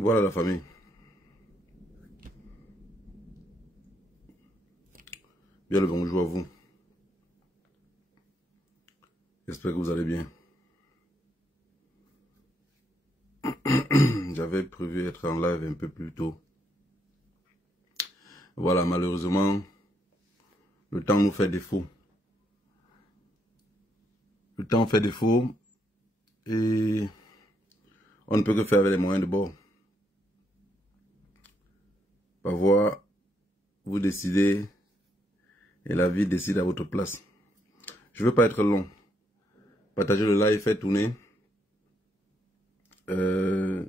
Voilà la famille. Bien le bonjour à vous. J'espère que vous allez bien. J'avais prévu être en live un peu plus tôt. Voilà, malheureusement, le temps nous fait défaut. Le temps fait défaut et on ne peut que faire avec les moyens de bord. Parfois, vous décidez et la vie décide à votre place. Je ne veux pas être long. Partagez le live, faites tourner. C'est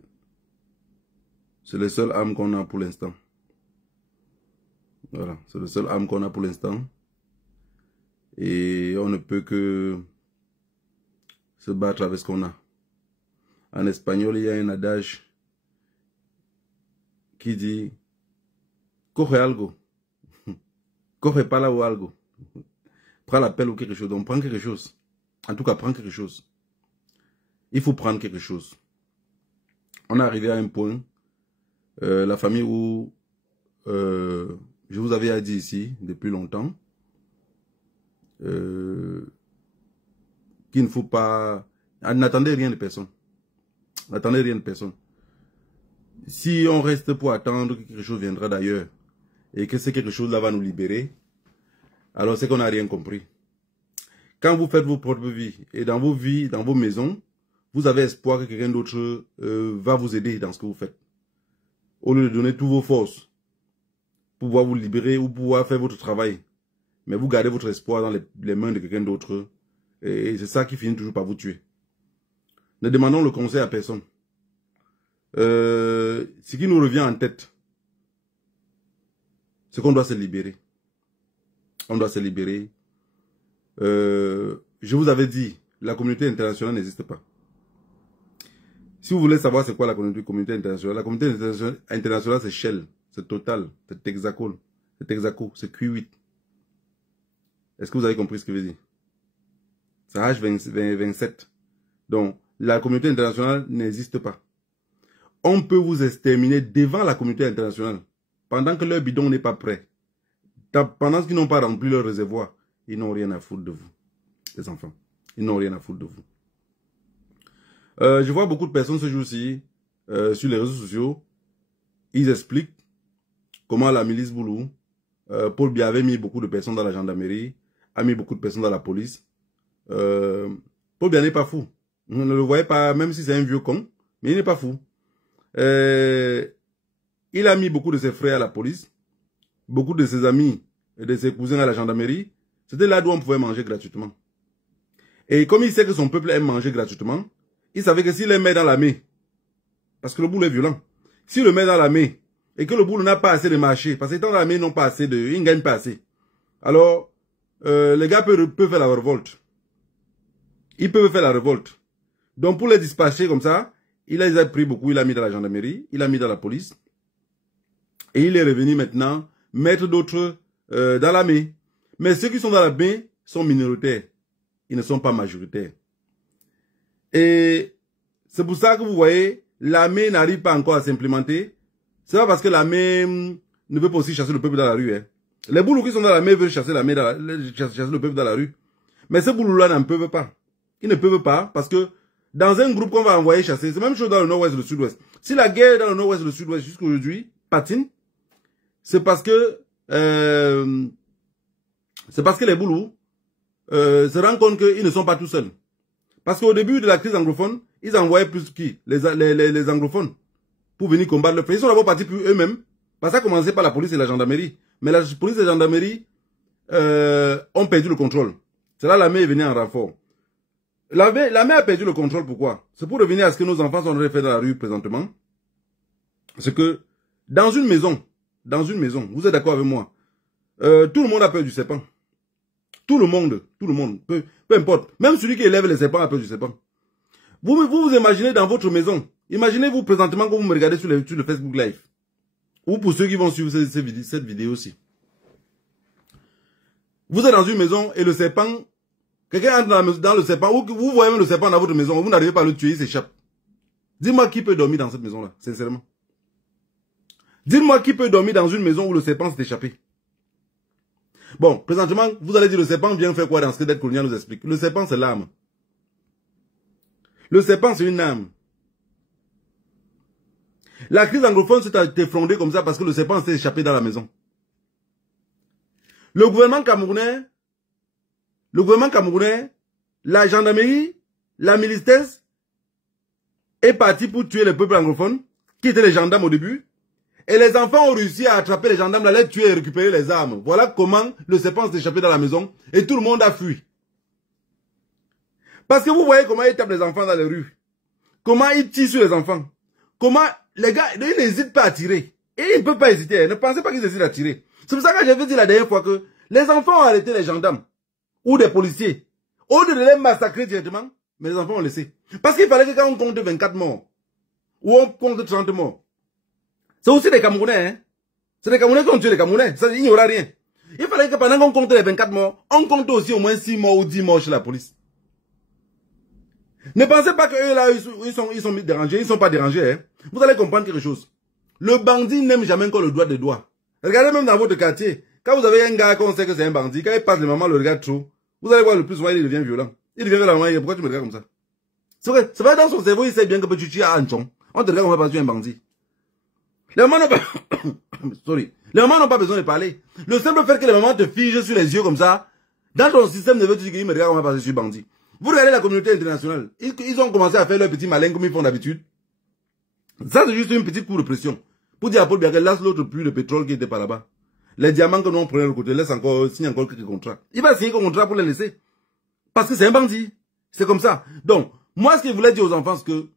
le seul âme qu'on a pour l'instant. Voilà, c'est le seul âme qu'on a pour l'instant. Et on ne peut que se battre avec ce qu'on a. En espagnol, il y a un adage qui dit coge algo, coge pala ou algo. Prends la pelle ou quelque chose. Donc prends quelque chose. En tout cas, prends quelque chose. Il faut prendre quelque chose. On est arrivé à un point, la famille où je vous avais dit ici depuis longtemps, qu'il ne faut pas... N'attendez rien de personne. N'attendez rien de personne. Si on reste pour attendre que quelque chose viendra d'ailleurs et que c'est quelque chose là va nous libérer, alors c'est qu'on n'a rien compris. Quand vous faites vos propres vies et dans vos vies, dans vos maisons, vous avez espoir que quelqu'un d'autre va vous aider dans ce que vous faites. Au lieu de donner toutes vos forces pour pouvoir vous libérer ou pouvoir faire votre travail. Mais vous gardez votre espoir dans les mains de quelqu'un d'autre. Et c'est ça qui finit toujours par vous tuer. Ne demandons le conseil à personne. Ce qui nous revient en tête, c'est qu'on doit se libérer. On doit se libérer. Je vous avais dit, la communauté internationale n'existe pas. Si vous voulez savoir c'est quoi la communauté internationale, la communauté internationale c'est Shell, c'est Total, c'est Texaco, c'est Q8. Est-ce que vous avez compris ce que je veux dire? C'est H27. Donc, la communauté internationale n'existe pas. On peut vous exterminer devant la communauté internationale pendant que leur bidon n'est pas prêt. Pendant qu'ils n'ont pas rempli leur réservoir, ils n'ont rien à foutre de vous, les enfants. Ils n'ont rien à foutre de vous. Je vois beaucoup de personnes ce jour-ci sur les réseaux sociaux. Ils expliquent comment la milice Boulou, Paul Biya avait mis beaucoup de personnes dans la gendarmerie, a mis beaucoup de personnes dans la police. Paul Biya n'est pas fou. Vous ne le voyez pas, même si c'est un vieux con, mais il n'est pas fou. Il a mis beaucoup de ses frères à la police, beaucoup de ses amis et de ses cousins à la gendarmerie. C'était là où on pouvait manger gratuitement. Et comme il sait que son peuple aime manger gratuitement, il savait que s'il les met dans l'armée, parce que le boulot est violent, s'il le met dans l'armée, et que le boulot n'a pas assez de marché, parce que dans l'armée, ils n'ont pas assez ils ne gagnent pas assez. Alors, les gars peuvent faire la révolte. Ils peuvent faire la révolte. Donc, pour les dispatcher comme ça, il les a pris beaucoup, il a mis dans la gendarmerie, il a mis dans la police, et il est revenu maintenant mettre d'autres dans l'armée. Mais ceux qui sont dans l'armée sont minoritaires. Ils ne sont pas majoritaires. Et c'est pour ça que vous voyez, l'armée n'arrive pas encore à s'implémenter. C'est pas parce que l'armée ne veut pas aussi chasser le peuple dans la rue. Hein. Les boulous qui sont dans l'armée veulent chasser chasser le peuple dans la rue. Mais ces boulous-là n'en peuvent pas. Ils ne peuvent pas parce que dans un groupe qu'on va envoyer chasser, c'est la même chose dans le nord-ouest et le sud-ouest. Si la guerre dans le nord-ouest et le sud-ouest jusqu'à aujourd'hui patine, c'est parce que les boulous se rendent compte qu'ils ne sont pas tout seuls. Parce qu'au début de la crise anglophone, ils envoyaient plus qui les anglophones pour venir combattre le pays. Ils sont d'abord partis pour eux-mêmes. Parce que ça a commencé par la police et la gendarmerie. Mais la police et la gendarmerie ont perdu le contrôle. C'est là l'armée est venue en renfort. L'armée a perdu le contrôle, pourquoi? C'est pour revenir à ce que nos enfants sont en train de faire dans la rue présentement. C'est que dans une maison, vous êtes d'accord avec moi, tout le monde a peur du serpent. Tout le monde, peu importe. Même celui qui élève les serpents a peur du serpent. Vous imaginez dans votre maison, imaginez-vous présentement quand vous me regardez sur le Facebook Live. Ou pour ceux qui vont suivre cette vidéo aussi. Vous êtes dans une maison et le serpent, quelqu'un entre dans le serpent, ou vous voyez même le serpent dans votre maison, vous n'arrivez pas à le tuer, il s'échappe. Dis-moi qui peut dormir dans cette maison-là, sincèrement. Dites-moi qui peut dormir dans une maison où le serpent s'est échappé. Bon, présentement, vous allez dire le serpent vient faire quoi dans ce que Dette Coloniale nous explique. Le serpent, c'est l'âme. Le serpent, c'est une âme. La crise anglophone s'est effondrée comme ça parce que le serpent s'est échappé dans la maison. Le gouvernement camerounais, la gendarmerie, la milice est parti pour tuer le peuple anglophone, qui étaient les gendarmes au début. Et les enfants ont réussi à attraper les gendarmes, à les tuer et récupérer les armes. Voilà comment le serpent s'est échappé dans la maison et tout le monde a fui. Parce que vous voyez comment ils tapent les enfants dans les rues. Comment ils tirent sur les enfants. Comment les gars, ils n'hésitent pas à tirer. Et ils ne peuvent pas hésiter. Ne pensez pas qu'ils hésitent à tirer. C'est pour ça que j'avais dit la dernière fois que les enfants ont arrêté les gendarmes ou des policiers. Au lieu de les massacrer directement, mais les enfants ont laissé. Parce qu'il fallait que quand on compte 24 morts, ou on compte 30 morts, c'est aussi des Camerounais. Hein? C'est des Camerounais qui ont tué les Camerounais. Ça, il n'y aura rien. Il fallait que pendant qu'on compte les 24 morts, on compte aussi au moins 6 morts ou 10 morts chez la police. Ne pensez pas qu'eux là, ils sont dérangés. Ils ne sont pas dérangés. Hein? Vous allez comprendre quelque chose. Le bandit n'aime jamais encore le doigt des doigts. Regardez même dans votre quartier. Quand vous avez un gars qu'on sait que c'est un bandit, quand il passe, le maman le regarde trop. Vous allez voir le plus souvent, il devient violent. Il devient violent. Pourquoi tu me regardes comme ça? C'est vrai. C'est vrai, dans son cerveau, il sait bien que tu tues à Anchon. On te regarde comme parce que tu es un bandit. Les mamans n'ont pas... Sorry. Les mamans n'ont pas besoin de parler. Le simple fait que les mamans te figent sur les yeux comme ça, dans ton système nerveux, tu dis qu'ils me regardent comme parce que je suis bandit. Vous regardez la communauté internationale. Ils ont commencé à faire leur petit malin comme ils font d'habitude. Ça, c'est juste une petite coup de pression. Pour dire à Paul Biya, laisse l'autre puits de pétrole qui était par là-bas. Les diamants que nous on prenait de l'autre côté, laisse encore, signe encore quelques contrats. Il va signer quelques contrats pour les laisser. Parce que c'est un bandit. C'est comme ça. Donc, moi, ce que je voulais dire aux enfants, c'est que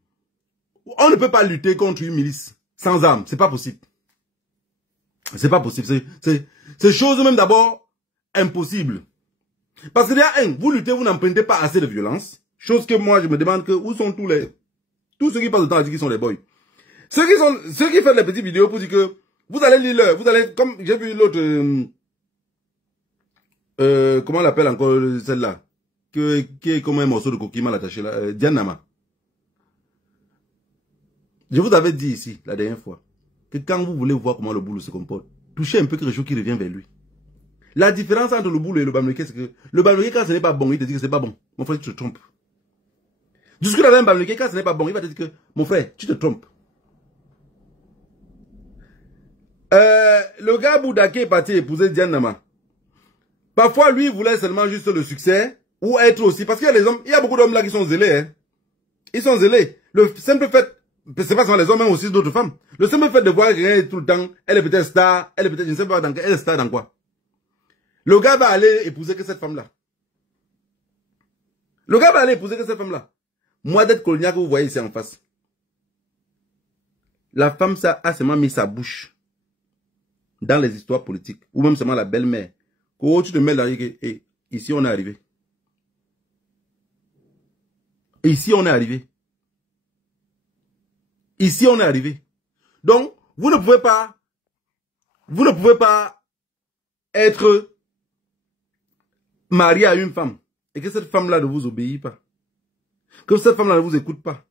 on ne peut pas lutter contre une milice sans armes. C'est pas possible. C'est pas possible. C'est chose même d'abord impossible. Parce que déjà, vous luttez, vous n'empruntez pas assez de violence. Chose que moi, je me demande que où sont tous ceux qui passent le temps à dire qu'ils sont les boys. Ceux qui font les petites vidéos pour dire que vous allez lire vous allez, comme j'ai vu l'autre, comment on l'appelle encore celle-là, qui est comme un morceau de coquille mal attaché là, Diane Nama. Je vous avais dit ici, la dernière fois, que quand vous voulez voir comment le boulot se comporte, touchez un peu quelque chose qui revient vers lui. La différence entre le boulot et le bamleké, c'est que le bamleké, quand ce n'est pas bon, il te dit que c'est pas bon. Mon frère, tu te trompes. Discute avec un bamleké, quand ce n'est pas bon, il va te dire que, mon frère, tu te trompes. Le gars Boudaki est parti épouser Diane Nama. Parfois, lui, il voulait seulement juste le succès, ou être aussi, parce qu'il y a des hommes, il y a beaucoup d'hommes là qui sont zélés, hein. Ils sont zélés. Le simple fait, c'est pas seulement les hommes, même aussi d'autres femmes. Le simple fait de voir quelqu'un tout le temps, elle est peut-être star, elle est peut-être, je ne sais pas dans elle est star dans quoi. Le gars va aller épouser que cette femme-là. Le gars va aller épouser que cette femme-là. Moi, d'être colonial que vous voyez ici en face. La femme, ça a seulement mis sa bouche dans les histoires politiques. Ou même seulement la belle-mère. Quand tu te mets là, et ici on est arrivé. Ici on est arrivé. Ici on est arrivé. Donc, vous ne pouvez pas être marié à une femme et que cette femme-là ne vous obéit pas. Que cette femme-là ne vous écoute pas.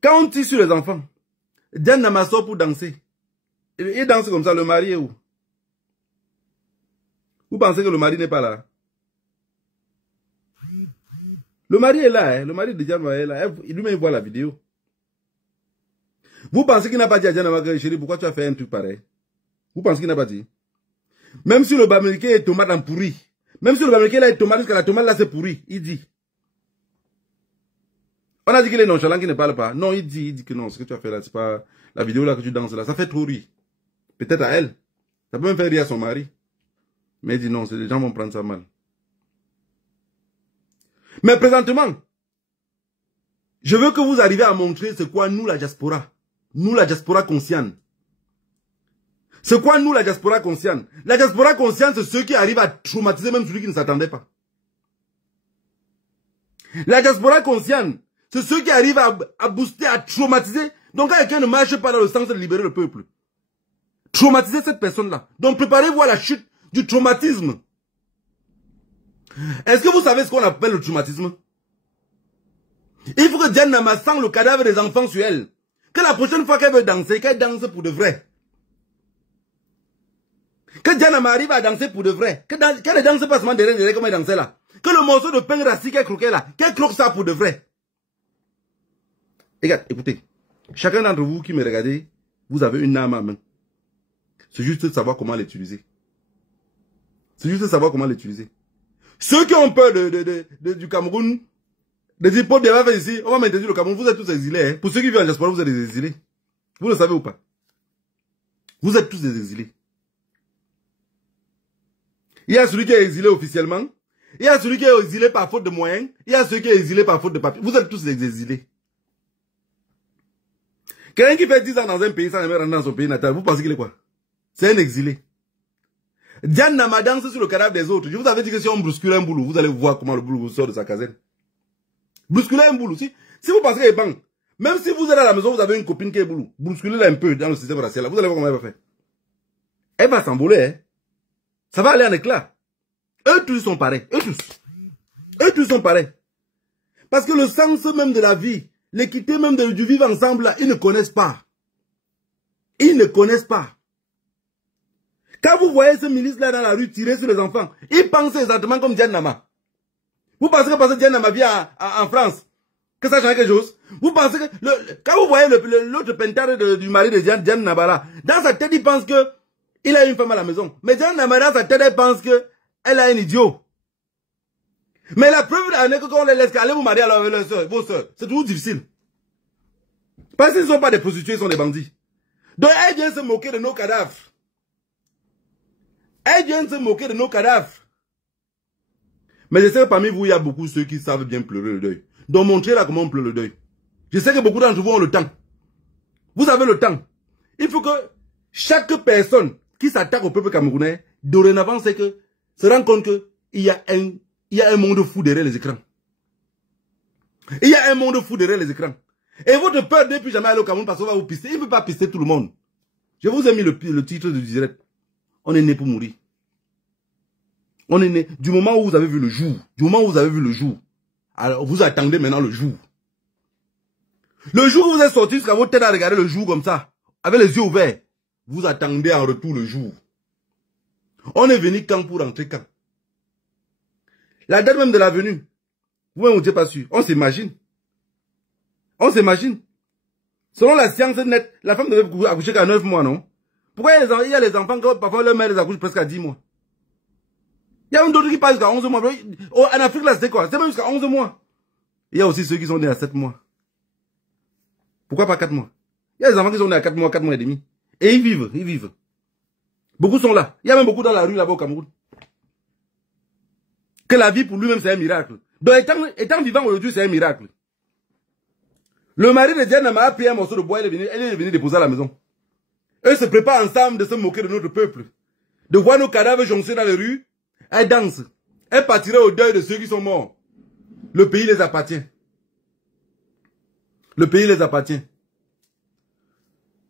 Quand on tire sur les enfants, Diane Nama sort pour danser. Il danse comme ça, le mari est où? Vous pensez que le mari n'est pas là? Le mari est là, hein? Le mari de Diane Nama est là. Lui-même voit la vidéo. Vous pensez qu'il n'a pas dit à Diane Nama que chérie, pourquoi tu as fait un truc pareil? Vous pensez qu'il n'a pas dit? Même si le bamleké est tomate en pourri, même si le bamleké là est tomate, jusqu'à la tomate là c'est pourri, il dit. On a dit qu'il est nonchalant, qu'il ne parle pas. Non, il dit que non, ce que tu as fait là, c'est pas la vidéo là que tu danses là, ça fait trop rire. Peut-être à elle. Ça peut même faire rire à son mari. Mais il dit non, les gens vont prendre ça mal. Mais présentement, je veux que vous arriviez à montrer c'est quoi nous la diaspora. Nous la diaspora consciente. C'est quoi nous la diaspora consciente? La diaspora consciente, c'est ceux qui arrivent à traumatiser même celui qui ne s'attendait pas. La diaspora consciente, c'est ceux qui arrivent à booster, à traumatiser. Donc quand quelqu'un ne marche pas dans le sens de libérer le peuple, traumatiser cette personne-là. Donc préparez-vous à la chute du traumatisme. Est-ce que vous savez ce qu'on appelle le traumatisme? Il faut que Diane Nama sent le cadavre des enfants sur elle. Que la prochaine fois qu'elle veut danser, qu'elle danse pour de vrai. Que Dianama arrive à danser pour de vrai. Qu'elle ne danse pas seulement derrière comme elle dansait là. Que le morceau de pain rassis qu'elle croquait là, qu'elle croque ça pour de vrai. Regarde, écoutez. Chacun d'entre vous qui me regardez, vous avez une âme à main. C'est juste de savoir comment l'utiliser. C'est juste de savoir comment l'utiliser. Ceux qui ont peur du Cameroun, de dire, pour faire ici, on va m'interdire le Cameroun, vous êtes tous exilés. Hein. Pour ceux qui vivent en diaspora, vous êtes des exilés. Vous le savez ou pas? Vous êtes tous des exilés. Il y a celui qui est exilé officiellement. Il y a celui qui est exilé par faute de moyens. Il y a celui qui est exilé par faute de papier. Vous êtes tous des exilés. Quelqu'un qui fait 10 ans dans un pays sans jamais rentrer dans son pays natal, vous pensez qu'il est quoi? C'est un exilé. Diane Nama danse sur le cadavre des autres. Je vous avais dit que si on bouscule un boulot, vous allez voir comment le boulot vous sort de sa caserne. Bousculez un boulot. Si vous pensez qu'elle est banque, même si vous êtes à la maison, vous avez une copine qui est boulot, bousculez-la un peu dans le système racial. Vous allez voir comment elle va faire. Elle va s'embouler. Hein. Ça va aller en éclat. Eux tous sont pareils. Eux tous. Eux tous sont pareils. Parce que le sens même de la vie, l'équité même du vivre ensemble, là, ils ne connaissent pas. Ils ne connaissent pas. Quand vous voyez ce ministre-là dans la rue tirer sur les enfants, ils pensent exactement comme Diane Nama. Vous pensez que parce que Diane Nama vient en France, que ça change quelque chose? Vous pensez que, quand vous voyez l'autre pentard du mari de Diane Nama là, dans sa tête, il pense que il a une femme à la maison. Mais Diane Nama, dans sa tête, elle pense que elle a un idiot. Mais la preuve est que quand on les laisse aller vous marier avec vos soeurs, c'est toujours difficile. Parce qu'ils ne sont pas des prostituées, ils sont des bandits. Donc elle vient se moquer de nos cadavres. Elle vient se moquer de nos cadavres. Mais je sais que parmi vous, il y a beaucoup ceux qui savent bien pleurer le deuil. Donc montrez-là comment on pleure le deuil. Je sais que beaucoup d'entre vous ont le temps. Vous avez le temps. Il faut que chaque personne qui s'attaque au peuple camerounais, dorénavant, c'est que se rend compte qu'il y a un monde fou derrière les écrans. Il y a un monde fou derrière les écrans. Et votre peur de ne plus jamais aller au Cameroun parce qu'on va vous pister. Il ne peut pas pister tout le monde. Je vous ai mis le titre du direct. On est né pour mourir. On est né du moment où vous avez vu le jour. Du moment où vous avez vu le jour. Alors vous attendez maintenant le jour. Le jour où vous êtes sorti jusqu'à votre tête à regarder le jour comme ça, avec les yeux ouverts, vous attendez en retour le jour. On est venu quand pour rentrer quand? La date même de la venue, vous-même vous n'êtes pas sûr. On s'imagine. On s'imagine. Selon la science nette, la femme devait accoucher qu'à 9 mois, non? Pourquoi il y a les enfants que parfois leur mère les accouche presque à 10 mois? Il y a même d'autres qui passent jusqu'à 11 mois. En Afrique, là, c'est quoi? C'est même jusqu'à 11 mois. Il y a aussi ceux qui sont nés à 7 mois. Pourquoi pas 4 mois? Il y a des enfants qui sont nés à 4 mois et demi. Et ils vivent, ils vivent. Beaucoup sont là. Il y a même beaucoup dans la rue là-bas au Cameroun. Que la vie pour lui-même c'est un miracle. Donc étant vivant aujourd'hui, c'est un miracle. Le mari de Diane Nama a pris un morceau de bois, elle est venue déposer à la maison. Eux se préparent ensemble de se moquer de notre peuple. De voir nos cadavres jonchés dans les rues. Elle danse. Elle partirait au deuil de ceux qui sont morts. Le pays les appartient. Le pays les appartient.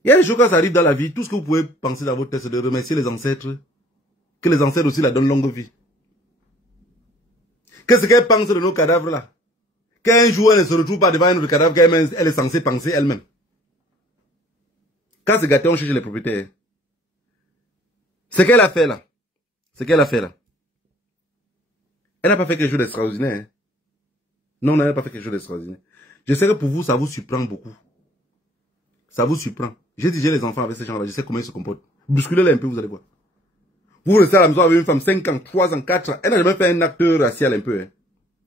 Il y a des choses quand ça arrive dans la vie, tout ce que vous pouvez penser dans votre tête, c'est de remercier les ancêtres. Que les ancêtres aussi la donnent longue vie. Qu'est-ce qu'elle pense de nos cadavres là? Qu'un jour elle ne se retrouve pas devant un autre cadavre qu'elle est censée penser elle-même. Quand c'est gâté, on cherche les propriétaires. Ce qu'elle a fait là. Ce qu'elle a fait là. Elle n'a pas fait quelque chose d'extraordinaire. Hein. Non, elle n'a pas fait quelque chose d'extraordinaire. Je sais que pour vous, ça vous surprend beaucoup. Ça vous surprend. J'ai dit, j'ai les enfants avec ces gens-là, je sais comment ils se comportent. Bousculez-les un peu, vous allez voir. Vous restez à la maison avec une femme, 5 ans, 3 ans, 4 ans. Elle n'a jamais fait un acte racial un peu. Hein.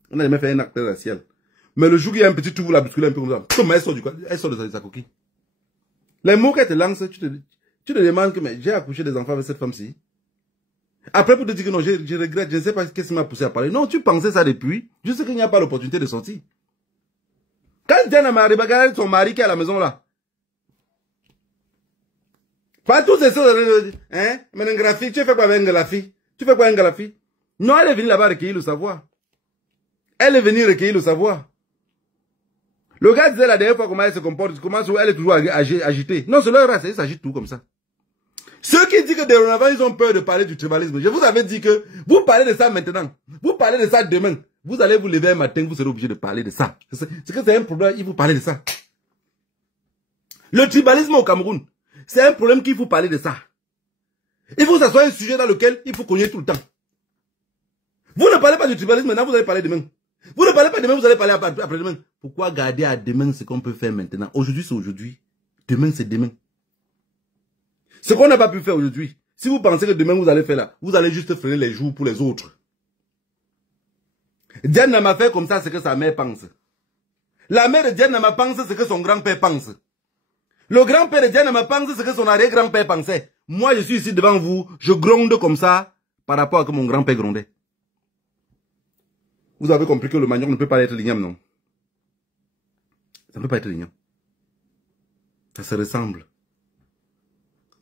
Elle n'a jamais fait un acte racial. Mais le jour qu'il y a un petit trou, vous la bousculez un peu comme ça. Comment elle sort du quoi? Elle sort de sa coquille. Les mots qu'elle te lance, tu te demandes que j'ai accouché des enfants avec cette femme-ci. Après, pour te dire que non, je regrette, je ne sais pas qu'est-ce qui m'a poussé à parler. Non, tu pensais ça depuis. Je sais qu'il n'y a pas l'opportunité de sortir. Quand Diane m'a regardé son mari qui est à la maison là. Pas tous ces choses, hein, mais un graphique, tu fais quoi avec un graphique? Tu fais quoi avec un graphique? Non, elle est venue là-bas recueillir le savoir. Elle est venue recueillir le savoir. Le gars disait la dernière fois comment elle se comporte, comment elle est toujours agitée. Non, c'est leur race, ils s'agitent tout comme ça. Ceux qui disent que dorénavant, ils ont peur de parler du tribalisme. Je vous avais dit que vous parlez de ça maintenant. Vous parlez de ça demain. Vous allez vous lever un matin, vous serez obligé de parler de ça. C'est que c'est un problème, ils vous parlent de ça. Le tribalisme au Cameroun, c'est un problème qu'il faut parler de ça. Il faut que ça soit un sujet dans lequel il faut cogner tout le temps. Vous ne parlez pas du tribalisme, maintenant vous allez parler demain. Vous ne parlez pas demain, vous allez parler après-demain. Pourquoi garder à demain ce qu'on peut faire maintenant? Aujourd'hui, c'est aujourd'hui. Demain, c'est demain. Ce qu'on n'a pas pu faire aujourd'hui, si vous pensez que demain vous allez faire là, vous allez juste freiner les jours pour les autres. Diane Nama fait comme ça, c'est que sa mère pense. La mère de Diane Nama pense ce que son grand-père pense. Le grand-père de Diane Nama pense ce que son arrière-grand-père pensait. Moi, je suis ici devant vous, je gronde comme ça par rapport à ce que mon grand-père grondait. Vous avez compris que le manioc ne peut pas être l'igname, non? Ça ne peut pas être l'igname. Ça se ressemble.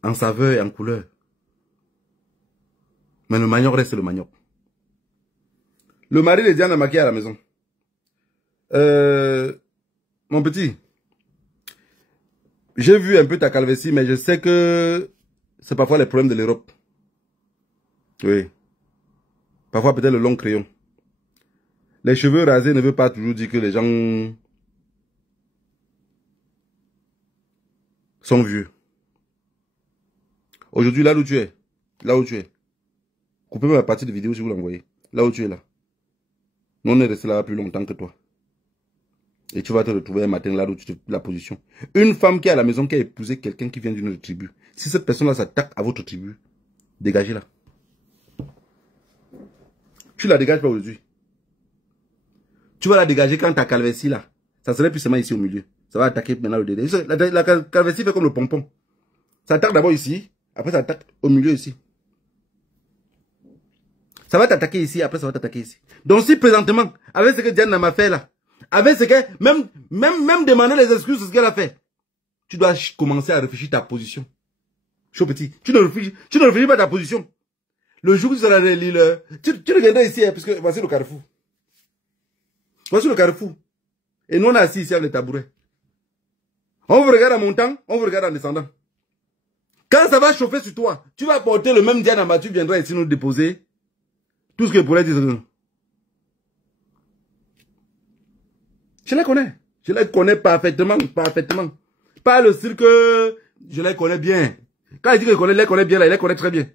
En saveur et en couleur. Mais le manioc reste le manioc. Le mari de Diane Nama qui est à la maison. Mon petit, j'ai vu un peu ta calvitie, mais je sais que c'est parfois les problèmes de l'Europe. Oui. Parfois peut-être le long crayon. Les cheveux rasés ne veut pas toujours dire que les gens sont vieux. Aujourd'hui, là où tu es, coupez-moi la partie de vidéo si vous l'envoyez. Là où tu es là. Nous on est resté là plus longtemps que toi. Et tu vas te retrouver un matin là où tu te la position. Une femme qui est à la maison, qui a épousé quelqu'un qui vient d'une autre tribu. Si cette personne-là s'attaque à votre tribu, dégagez-la. Tu la dégages pas aujourd'hui. Tu vas la dégager quand ta calvitie là. Ça serait plus seulement ici au milieu. Ça va attaquer maintenant le dédé. La calvitie fait comme le pompon. Ça attaque d'abord ici, après ça attaque au milieu ici. Ça va t'attaquer ici, après ça va t'attaquer ici. Donc si présentement, avec ce que Diane m'a fait là, avec ce que, même demander les excuses sur ce qu'elle a fait, tu dois commencer à réfléchir ta position. Chaud petit, tu ne réfléchis pas ta position. Le jour où tu seras l'île, tu reviendras ici, hein, parce que voici le carrefour. Voici le carrefour. Et nous on est assis ici avec les tabourets. On vous regarde en montant, on vous regarde en descendant. Quand ça va chauffer sur toi, tu vas porter le même Diane Nama, tu viendras ici nous déposer. Tout ce que pourrait dire. Je les connais. Je les connais parfaitement. Pas le style que je les connais bien. Quand il dit que je les connais bien, là, il les connaît très bien.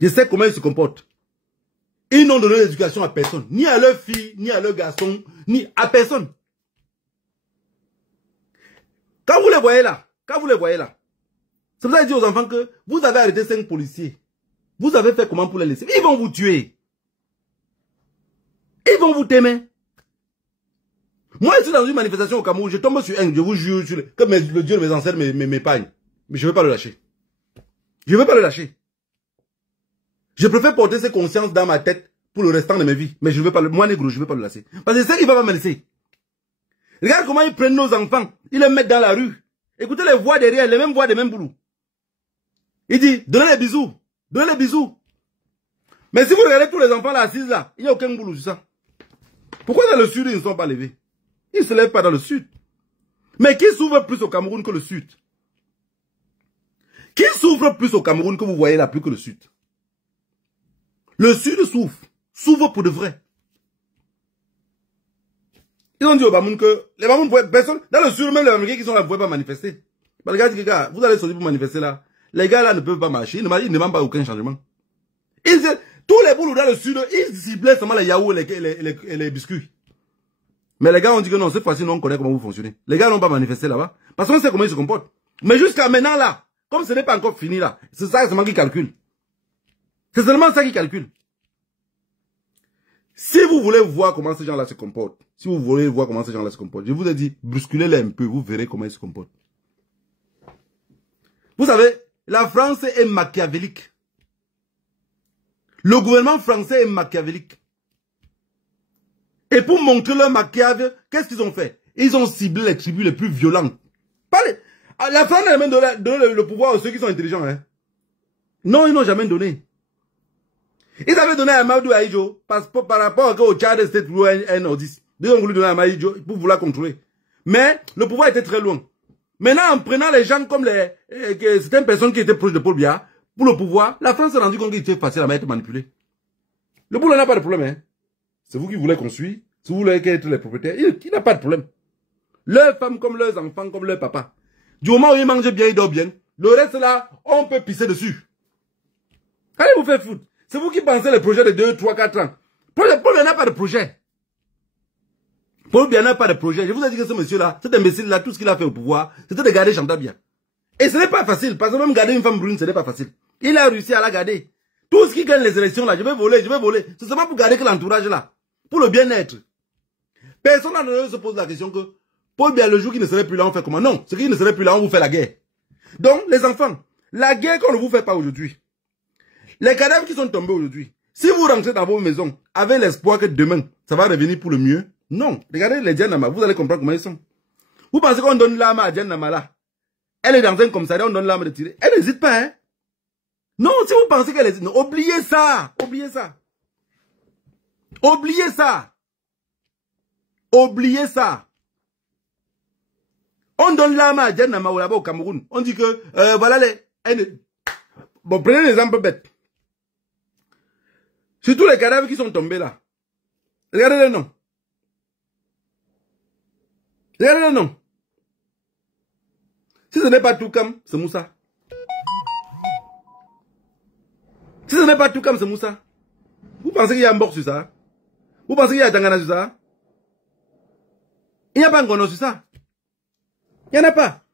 Je sais comment ils se comportent. Ils n'ont donné l'éducation à personne. Ni à leurs filles, ni à leurs garçons, ni à personne. Quand vous les voyez là, c'est pour ça que je dis aux enfants que vous avez arrêté 5 policiers. Vous avez fait comment pour les laisser? Ils vont vous tuer. Ils vont vous témer. Moi, je suis dans une manifestation au Cameroun, je tombe sur un, je vous jure, que le Dieu de mes ancêtres m'épargne. Mais je ne veux pas le lâcher. Je ne veux pas le lâcher. Je préfère porter ces consciences dans ma tête pour le restant de ma vie. Mais je ne veux pas moi, négro, je ne veux pas le lâcher. Parce que c'est ça qui va pas me laisser. Regarde comment ils prennent nos enfants. Ils les mettent dans la rue. Écoutez les voix derrière, les mêmes voix des mêmes boulous. Il dit, donnez les bisous. Donnez les bisous. Mais si vous regardez tous les enfants là assis là, il n'y a aucun boulot sur ça. Pourquoi dans le sud, ils ne sont pas levés? Ils ne se lèvent pas dans le sud. Mais qui souffre plus au Cameroun que le sud? Qui souffre plus au Cameroun que vous voyez là plus que le sud? Le sud souffre. Souffre pour de vrai. Ils ont dit au Bamoun que les Bamoun ne personne. Dans le sud, même les Américains qui sont là ne pouvaient pas manifester. Bah, les gars disent, gars, vous allez sortir pour manifester là. Les gars là ne peuvent pas marcher. Ils ne demandent pas aucun changement. Tous les boulots dans le sud, ils ciblaient seulement les yaourts et les biscuits. Mais les gars ont dit que non, cette fois-ci, on connaît comment vous fonctionnez. Les gars n'ont pas manifesté là-bas. Parce qu'on sait comment ils se comportent. Mais jusqu'à maintenant là, comme ce n'est pas encore fini là, c'est ça seulement qui calcule. C'est seulement ça qui calcule. Si vous voulez voir comment ces gens-là se comportent, je vous ai dit, brusculez-les un peu, vous verrez comment ils se comportent. Vous savez, la France est machiavélique. Le gouvernement français est machiavélique. Et pour montrer leur machiavel, qu'est-ce qu'ils ont fait? Ils ont ciblé les tribus les plus violentes. La France n'a même donné le pouvoir à ceux qui sont intelligents. Hein. Non, ils n'ont jamais donné. Ils avaient donné à Amadou Aïdjo par rapport au Tchad State Rule N10. Ils ont voulu donner à Amadou pour vouloir contrôler. Mais le pouvoir était très loin. Maintenant, en prenant les gens comme certaines personnes qui étaient proches de Paul Biya pour le pouvoir, la France s'est rendue compte qu'il était facile à être manipulé. Le boulot n'a pas de problème. Hein. C'est vous qui voulez construire. Si vous voulez être les propriétaires, il n'a pas de problème. Leurs femmes comme leurs enfants, comme leur papa. Du moment où ils mangent bien, ils dorment bien. Le reste là, on peut pisser dessus. Allez vous faire foutre. C'est vous qui pensez les projets de 2, 3, 4 ans. Paul Biya n'a pas de projet. Paul Biya n'a pas de projet. Je vous ai dit que ce monsieur-là, cet imbécile-là, tout ce qu'il a fait au pouvoir, c'était de garder Chantal Biya. Et ce n'est pas facile, parce que même garder une femme brune, ce n'est pas facile. Il a réussi à la garder. Tout ce qui gagne les élections là, je vais voler. Ce n'est pas pour garder que l'entourage là. Pour le bien-être. Personne ne se pose la question que Paul Biya, le jour qu'il ne serait plus là, on fait comment? Non, ce qui ne serait plus là, on vous fait la guerre. Donc, les enfants, la guerre qu'on ne vous fait pas aujourd'hui, les cadavres qui sont tombés aujourd'hui, si vous rentrez dans vos maisons avec l'espoir que demain, ça va revenir pour le mieux, non. Regardez les Djanama, vous allez comprendre comment ils sont. Vous pensez qu'on donne l'arme à Djanama là? Elle est dans un commissariat, on donne l'arme de tirer. Elle n'hésite pas, hein? Non, si vous pensez qu'elle hésite, non, oubliez ça. Oubliez ça. Oubliez ça. Oubliez ça. On donne l'arme à Djanama là-bas au Cameroun. On dit que, voilà les... Bon, prenez l'exemple bête. Surtout les cadavres qui sont tombés là. Regardez les noms. Regardez les noms. Si ce n'est pas Toukam, c'est Moussa. Si ce n'est pas Toukam, c'est Moussa. Vous pensez qu'il y a un bord sur ça? Vous pensez qu'il y a Tangana sur ça? Il n'y a pas un Ngono sur ça. Il n'y en a pas.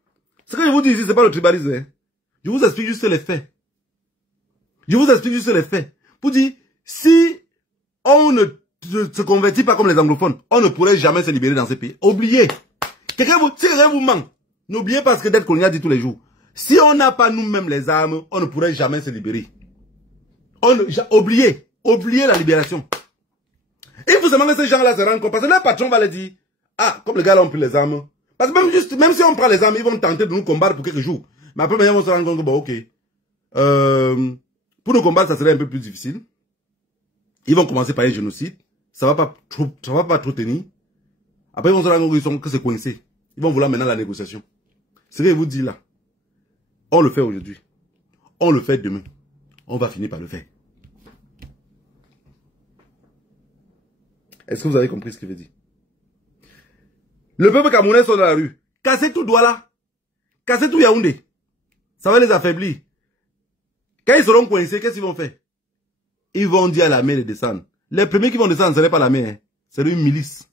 Ce que je vous dis ici, ce n'est pas le tribalisme. Hein. Je vous explique juste les faits. Je vous explique juste les faits. Pour dire, si on ne se convertit pas comme les anglophones, on ne pourrait jamais se libérer dans ces pays. Oubliez. Si quelqu'un vous ment, n'oubliez pas ce que Dette Colonial dit tous les jours. Si on n'a pas nous-mêmes les armes, on ne pourrait jamais se libérer. Oubliez. Oubliez la libération. Il faut seulement que ces gens-là se rendent compte. Parce que leur patron va leur dire, ah, comme les gars là ont pris les armes. Parce que même si on prend les armes, ils vont tenter de nous combattre pour quelques jours. Mais après, ils vont se rendre compte que, bon, ok. Pour nous combattre, ça serait un peu plus difficile. Ils vont commencer par un génocide. Ça va pas trop tenir. Après, ils vont se rendre compte que c'est coincé. Ils vont vouloir maintenant la négociation. Ce que je vous dis là, on le fait aujourd'hui. On le fait demain. On va finir par le faire. Est-ce que vous avez compris ce qu'il veut dire? Le peuple camerounais sort dans la rue. Cassez tout Douala. Cassez tout Yaoundé. Ça va les affaiblir. Quand ils seront coincés, qu'est-ce qu'ils vont faire? Ils vont dire à l'armée de descendre. Les premiers qui vont descendre, ce n'est pas l'armée. Hein. C'est une milice.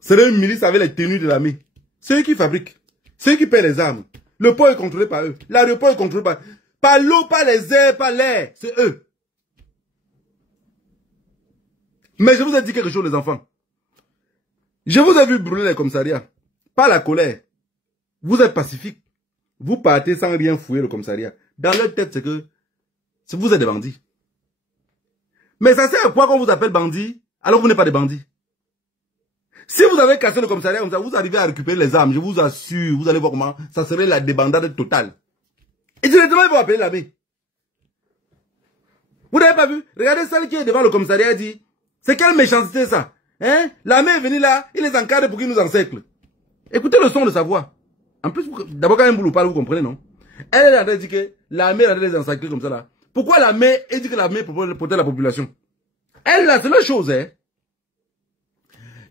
C'est une milice avec les tenues de l'armée. C'est eux qui fabriquent. C'est eux qui paient les armes. Le port est contrôlé par eux. L'aéroport est contrôlé par l'eau, pas les airs, pas l'air. C'est eux. Mais je vous ai dit quelque chose, les enfants. Je vous ai vu brûler les commissariats. Pas la colère. Vous êtes pacifique. Vous partez sans rien fouiller le commissariat. Dans leur tête, c'est que vous êtes des bandits. Mais ça sert à quoi qu'on vous appelle bandit alors que vous n'êtes pas des bandits? Si vous avez cassé le commissariat comme ça, vous arrivez à récupérer les armes, je vous assure, vous allez voir comment ça serait la débandade totale. Et directement, ils vont appeler l'armée. Vous n'avez pas vu? Regardez celle qui est devant le commissariat et dit, c'est quelle méchanceté ça? Hein? L'armée est venue là, il les encadre pour qu'ils nous encerclent. Écoutez le son de sa voix. En plus, d'abord quand un boulot parle, vous comprenez, non? Elle est en train de dire que l'armée est en train de les encercler comme ça là. Pourquoi l'armée dit que l'armée protège la population? Elle là, c'est la chose, hein?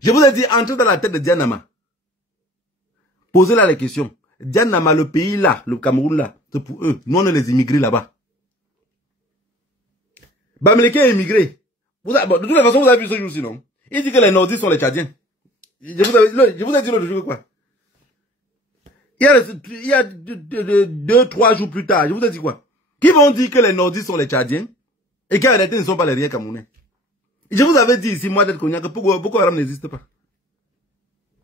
Je vous ai dit, entrez dans la tête de Djanama. Posez-là les questions. Djanama, le pays là, le Cameroun là, c'est pour eux. Nous, on est les immigrés là-bas. Bamileke est immigré. Bon, de toute façon, vous avez vu ce jour-ci, non? Il dit que les nordistes sont les Tchadiens. Je vous ai dit l'autre jour quoi? Il y a 2-3 jours plus tard, je vous ai dit quoi? Qui vont dire que les nordistes sont les Tchadiens et qu'en réalité, ils ne sont pas les riens camerounais. Je vous avais dit ici, moi, d'être cognac, que Boko Haram n'existe pas.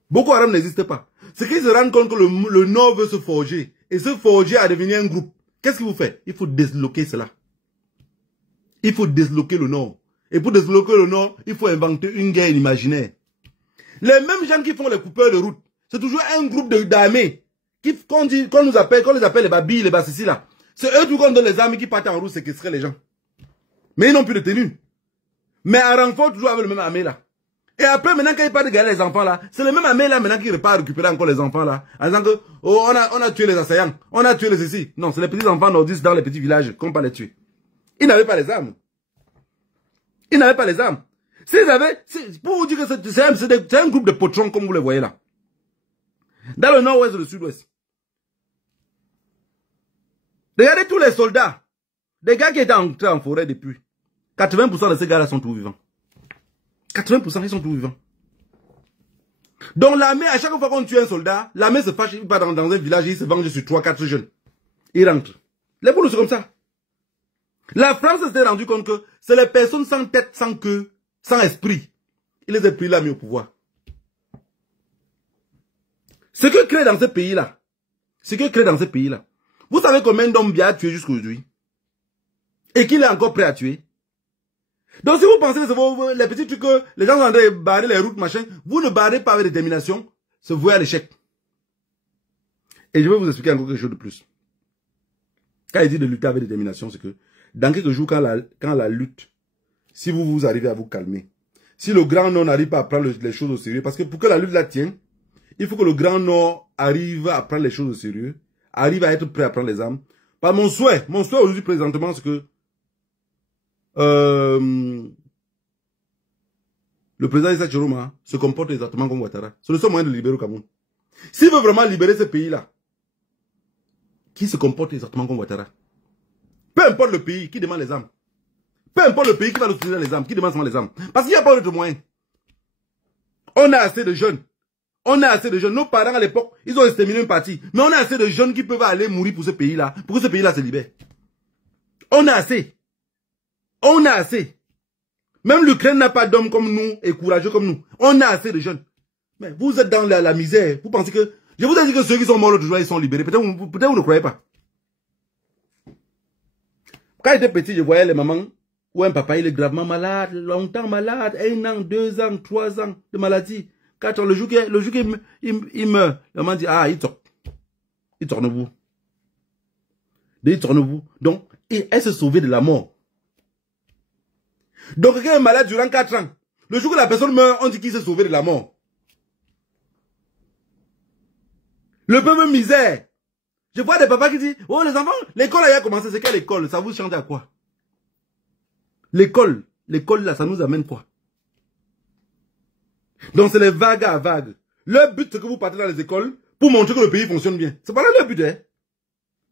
Boko Haram n'existe pas. C'est qu'ils se rendent compte que le Nord veut se forger. Et se forger à devenir un groupe. Qu'est-ce qu'il vous fait? Il faut désloquer cela. Il faut désloquer le Nord. Et pour désloquer le Nord, il faut inventer une guerre imaginaire. Les mêmes gens qui font les coupeurs de route, c'est toujours un groupe d'armées qu'on les appelle les babilles, les bassissis là. C'est eux qui donne les armes qui partent en route séquestrer les gens. Mais ils n'ont plus de tenue. Mais à renfort, toujours avec le même armée là. Et après, maintenant, quand ils partent de gagner les enfants là, c'est le même armée là maintenant qui repart récupérer encore les enfants là. En disant que, oh, on a tué les assaillants, on a tué les ici. Non, c'est les petits enfants nordistes dans les petits villages qu'on va les tuer. Ils n'avaient pas les armes. Ils n'avaient pas les armes. S'ils avaient, pour vous dire que c'est un groupe de potrons comme vous les voyez là. Dans le nord-ouest et le sud-ouest. Regardez tous les soldats. Des gars qui étaient entrés en forêt depuis. 80% de ces gars-là sont tous vivants. 80% ils sont tous vivants. Donc l'armée, à chaque fois qu'on tue un soldat, l'armée se fâche, il va dans un village, il se venge sur 3-4 jeunes. Il rentre. Les boulots, c'est comme ça. La France s'était rendu compte que c'est les personnes sans tête, sans queue, sans esprit. Il les a pris là, mis au pouvoir. Ce que crée dans ce pays-là, vous savez combien d'hommes bien tués jusqu'à aujourd'hui? Et qu'il est encore prêt à tuer? Donc si vous pensez que c'est les petits trucs que les gens sont en train de barrer les routes, machin, vous ne barrez pas avec détermination, c'est voué à l'échec. Et je vais vous expliquer encore quelque chose de plus. Quand il dit de lutter avec détermination, c'est que dans quelques jours, quand la lutte, si vous arrivez à vous calmer, si le Grand Nord n'arrive pas à prendre les choses au sérieux, parce que pour que la lutte la tienne, il faut que le Grand Nord arrive à prendre les choses au sérieux, arrive à être prêt à prendre les armes. Par mon souhait aujourd'hui présentement, c'est que le président Issa Chiroma se comporte exactement comme Ouattara. C'est le seul moyen de libérer le Cameroun. S'il veut vraiment libérer ce pays-là, qui se comporte exactement comme Ouattara. Peu importe le pays qui demande les armes. Peu importe le pays qui va nous soutenir les armes, qui demande seulement les armes. Parce qu'il n'y a pas d'autre moyen. On a assez de jeunes. Nos parents à l'époque, ils ont exterminé une partie. Mais on a assez de jeunes qui peuvent aller mourir pour ce pays-là. Pour que ce pays-là se libère. On a assez. Même l'Ukraine n'a pas d'hommes comme nous et courageux comme nous. On a assez de jeunes. Mais vous êtes dans la misère. Vous pensez que... Je vous ai dit que ceux qui sont morts l'autre jour, ils sont libérés. Peut-être vous ne croyez pas. Quand j'étais petit, je voyais les mamans où un papa, il est gravement malade, longtemps malade, 1 an, 2 ans, 3 ans de maladie. 4 ans, le jour qu'il meurt, la maman dit, ah, il tourne-vous. Il tourne-vous. Donc, elle se sauvait de la mort. Donc, quelqu'un est malade durant 4 ans. Le jour que la personne meurt, on dit qu'il s'est sauvé de la mort. Le peuple misère. Je vois des papas qui disent, oh les enfants, l'école a commencé, c'est quelle école? Ça vous change à quoi? L'école là, ça nous amène quoi? Donc c'est les vagues à vagues. Le but c'est que vous partez dans les écoles pour montrer que le pays fonctionne bien. C'est pas là le but, hein?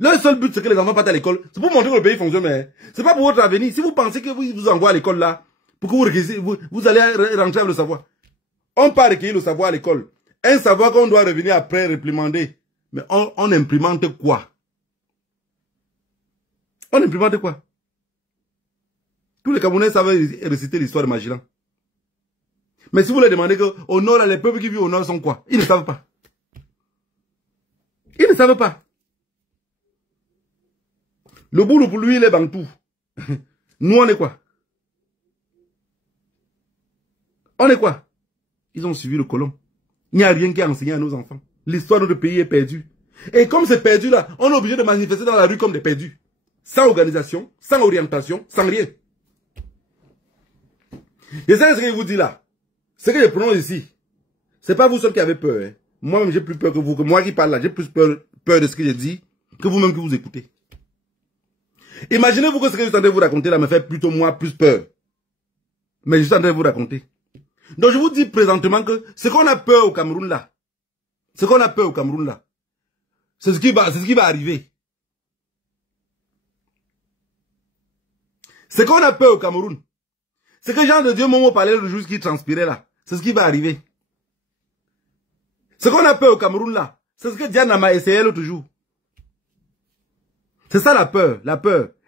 Le seul but c'est que les enfants partent à l'école, c'est pour montrer que le pays fonctionne bien. C'est pas pour votre avenir. Si vous pensez que vous envoie à l'école là, pour que vous allez rentrer avec le savoir. On part recueillir le savoir à l'école. Un savoir qu'on doit revenir après réprimander. Mais on imprimente quoi? On imprimente quoi? Tous les Camerounais savent réciter l'histoire de Magellan. Mais si vous leur demandez qu'au nord, les peuples qui vivent au nord sont quoi? Ils ne savent pas. Ils ne savent pas. Le boulot pour lui, il est bantou. Nous, on est quoi? On est quoi? Ils ont suivi le colon. Il n'y a rien qui a enseigné à nos enfants. L'histoire de notre pays est perdue. Et comme c'est perdu là, on est obligé de manifester dans la rue comme des perdus. Sans organisation, sans orientation, sans rien. Et c'est ce que je vous dis là. Ce que je prononce ici, c'est pas vous seuls qui avez peur. Hein. Moi-même, j'ai plus peur que vous. Que moi qui parle là, j'ai plus peur de ce que je dis que vous-même que vous écoutez. Imaginez-vous que ce que je suis en train de vous raconter là me fait plutôt moi plus peur. Mais je suis en train de vous raconter. Donc je vous dis présentement que ce qu'on a peur au Cameroun là, c'est ce qui va arriver. Ce qu'on a peur au Cameroun, c'est que Jean de Dieu Momo parlait le jour qui transpirait là. C'est ce qui va arriver. Ce qu'on a peur au Cameroun là, c'est ce que Diana m'a essayé l'autre jour. C'est ça la peur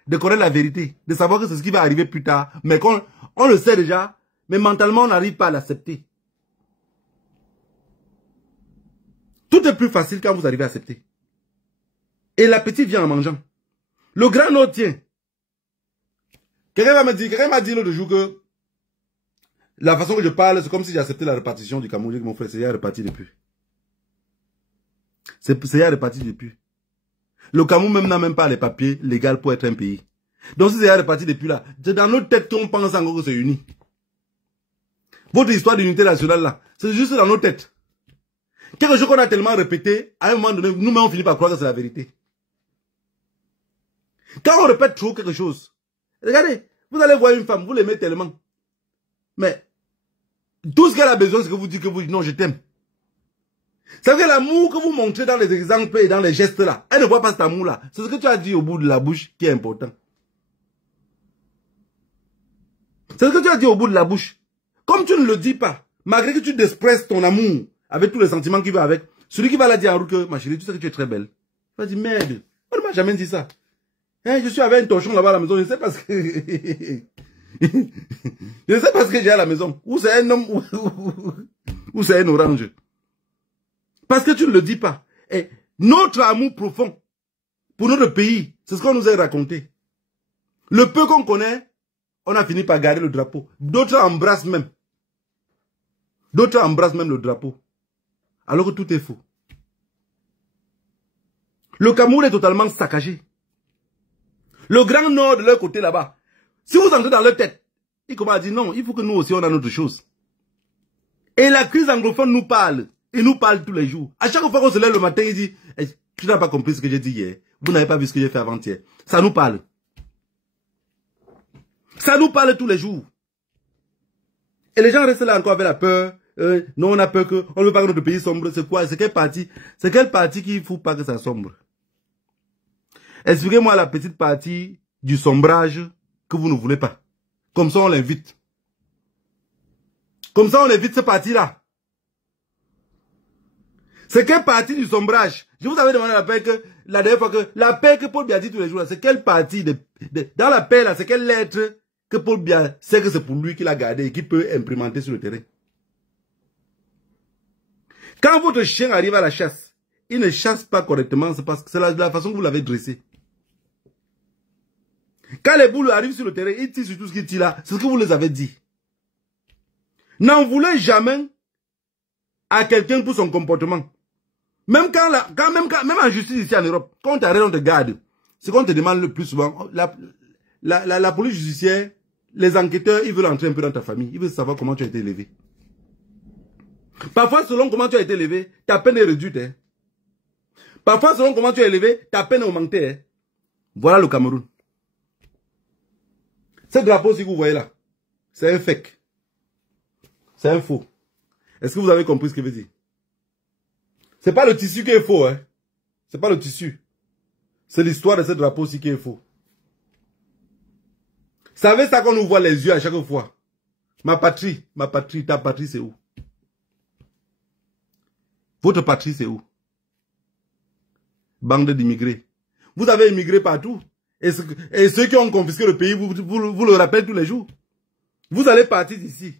de connaître la vérité, de savoir que c'est ce qui va arriver plus tard, mais on le sait déjà, mais mentalement on n'arrive pas à l'accepter. Tout est plus facile quand vous arrivez à accepter. Et l'appétit vient en mangeant. Le Grand Nord tient. Quelqu'un m'a dit l'autre jour que la façon que je parle, c'est comme si j'acceptais la répartition du Cameroun. Mon frère, c'est déjà réparti depuis. C'est déjà réparti depuis. Le Cameroun même n'a même pas les papiers légaux pour être un pays. Donc si c'est déjà réparti depuis là, c'est dans notre tête qu'on pense encore que c'est uni. Votre histoire d'unité nationale là, c'est juste dans nos têtes. Quelque chose qu'on a tellement répété, à un moment donné, nous-mêmes on finit par croire que c'est la vérité. Quand on répète trop quelque chose, regardez, vous allez voir une femme, vous l'aimez tellement. Mais tout ce qu'elle a besoin, c'est que vous dites non, je t'aime. C'est que l'amour que vous montrez dans les exemples et dans les gestes là, elle ne voit pas cet amour là. C'est ce que tu as dit au bout de la bouche qui est important. C'est ce que tu as dit au bout de la bouche. Comme tu ne le dis pas, malgré que tu desprezes ton amour avec tous les sentiments qui vont avec, celui qui va la dire en route que, ma chérie, tu sais que tu es très belle. Il va dire, merde, on ne m'a jamais dit ça. Hein, je suis avec un torchon là-bas à la maison, je sais pas ce que... je sais pas ce que j'ai à la maison. Ou c'est un homme, ou c'est un orange. Parce que tu ne le dis pas. Et notre amour profond pour notre pays, c'est ce qu'on nous a raconté. Le peu qu'on connaît, on a fini par garder le drapeau. D'autres embrassent même. D'autres embrassent même le drapeau. Alors que tout est faux. Le Cameroun est totalement saccagé. Le Grand Nord de leur côté là-bas. Si vous entrez dans leur tête, ils commencent à dire non, il faut que nous aussi on a notre chose. Et la crise anglophone nous parle. Il nous parle tous les jours. À chaque fois qu'on se lève le matin, il dit tu n'as pas compris ce que j'ai dit hier. Vous n'avez pas vu ce que j'ai fait avant-hier. Ça nous parle. Ça nous parle tous les jours. Et les gens restent là encore avec la peur. Non, on a peur que... On ne veut pas que notre pays sombre. C'est quoi? C'est quel parti? C'est quel parti qui ne faut pas que ça sombre? Expliquez-moi la petite partie du sombrage que vous ne voulez pas. Comme ça, on l'invite. Comme ça, on évite ce parti-là. C'est quelle partie du sombrage? Je vous avais demandé la dernière fois que la paix que Paul Biya dit tous les jours, c'est quelle partie dans la paix là, c'est quelle lettre que Paul Biya sait que c'est pour lui qu'il a gardé et qu'il peut implémenter sur le terrain? Quand votre chien arrive à la chasse, il ne chasse pas correctement, c'est parce que c'est la façon que vous l'avez dressé. Quand les boules arrivent sur le terrain, ils tirent sur tout ce qu'ils tirent là, c'est ce que vous les avez dit. N'en voulez jamais à quelqu'un pour son comportement. Même en justice ici en Europe, quand on t'arrête, on te garde. Ce qu'on te demande le plus souvent, la police judiciaire, les enquêteurs, ils veulent entrer un peu dans ta famille. Ils veulent savoir comment tu as été élevé. Parfois, selon comment tu as été élevé, ta peine est réduite. Hein. Parfois, selon comment tu es élevé, ta peine est augmentée. Hein. Voilà le Cameroun. Ce drapeau, si vous voyez là, c'est un fake. C'est un faux. Est-ce que vous avez compris ce que je veux dire? C'est pas le tissu qui est faux, hein. C'est pas le tissu. C'est l'histoire de ce drapeau aussi qui est faux. Savez ça qu'on nous voit les yeux à chaque fois? Ma patrie, ta patrie c'est où? Votre patrie c'est où? Bande d'immigrés. Vous avez immigré partout. Et ceux qui ont confisqué le pays, vous le rappelez tous les jours. Vous allez partir d'ici.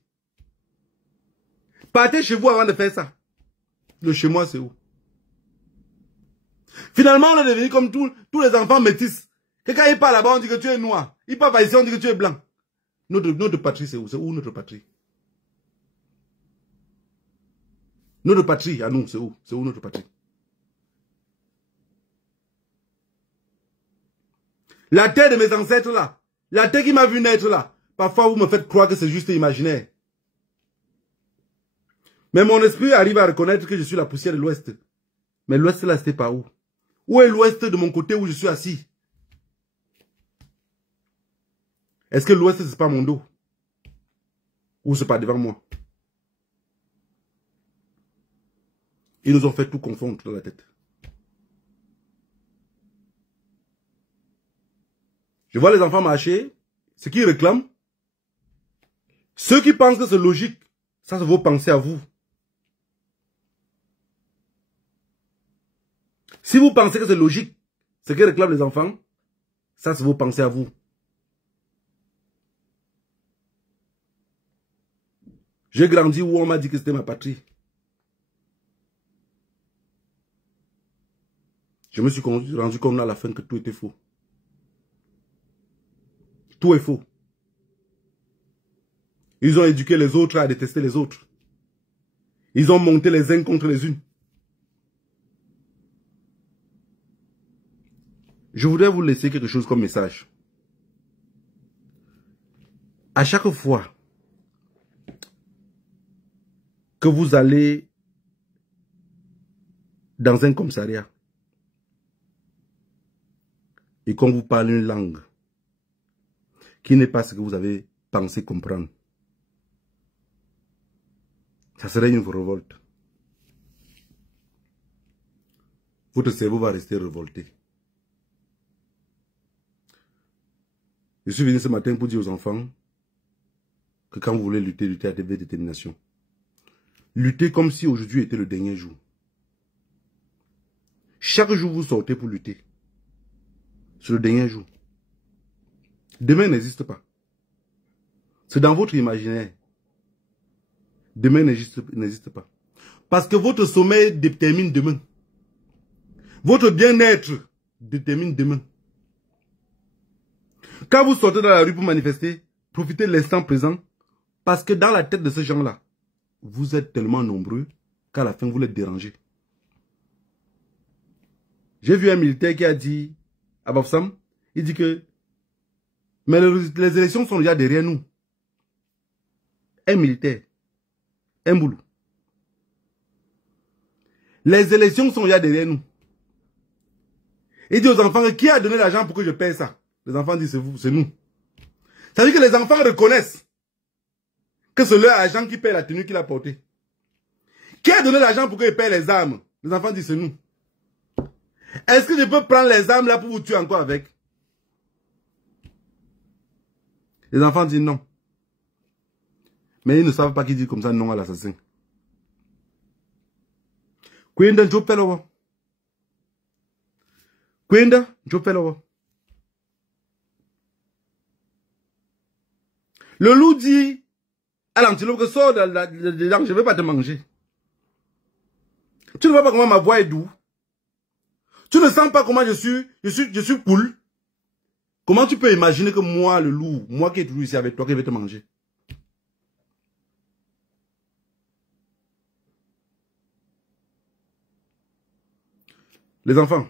Partez chez vous avant de faire ça. Le chez moi, c'est où? Finalement, on est devenu comme tous les enfants métis. Que quand ils parlent là-bas, on dit que tu es noir. Ils parlent ici, on dit que tu es blanc. Notre patrie, c'est où? C'est où notre patrie? Notre patrie, à nous, c'est où? C'est où notre patrie? La terre de mes ancêtres là, la terre qui m'a vu naître là, parfois vous me faites croire que c'est juste imaginaire. Mais mon esprit arrive à reconnaître que je suis la poussière de l'Ouest. Mais l'Ouest là, c'était pas où? Où est l'Ouest de mon côté où je suis assis? Est-ce que l'Ouest, c'est pas mon dos? Ou c'est pas devant moi? Ils nous ont fait tout confondre dans la tête. Je vois les enfants marcher, ce qu'ils réclament. Ceux qui pensent que c'est logique, ça c'est vos pensées à vous. Si vous pensez que c'est logique, ce que réclament les enfants, ça c'est vos pensées à vous. J'ai grandi où on m'a dit que c'était ma patrie. Je me suis rendu compte à la fin que tout était faux. Tout est faux. Ils ont éduqué les autres à détester les autres. Ils ont monté les uns contre les unes. Je voudrais vous laisser quelque chose comme message. À chaque fois que vous allez dans un commissariat et qu'on vous parle une langue qui n'est pas ce que vous avez pensé comprendre, ça serait une révolte. votre cerveau va rester révolté. Je suis venu ce matin pour dire aux enfants que quand vous voulez lutter, luttez avec détermination. Luttez comme si aujourd'hui était le dernier jour. Chaque jour, vous sortez pour lutter. C'est le dernier jour. Demain n'existe pas. C'est dans votre imaginaire. Demain n'existe pas. Parce que votre sommeil détermine demain. Votre bien-être détermine demain. Quand vous sortez dans la rue pour manifester, profitez de l'instant présent. Parce que dans la tête de ces gens-là, vous êtes tellement nombreux qu'à la fin, vous les dérangez. J'ai vu un militaire qui a dit à Bafsam, il dit que mais les élections sont déjà derrière nous. Un militaire, un boulot. Les élections sont déjà derrière nous. Il dit aux enfants, qui a donné l'argent pour que je paye ça? Les enfants disent, c'est vous, c'est nous. Ça veut dire que les enfants reconnaissent que c'est leur agent qui paye la tenue qu'il a portée. Qui a donné l'argent pour qu'il paye les armes? Les enfants disent, c'est nous. Est-ce que je peux prendre les armes là pour vous tuer encore avec? Les enfants disent non. Mais ils ne savent pas qu'ils disent comme ça non à l'assassin. Kwenda Jopelo. Kwenda Jopelo. Le loup dit à l'antilope que sors dedans, je ne vais pas te manger. Tu ne vois pas comment ma voix est douce. Tu ne sens pas comment je suis cool. Comment tu peux imaginer que moi, le loup, moi qui est toujours ici avec toi, qui vais te manger? Les enfants,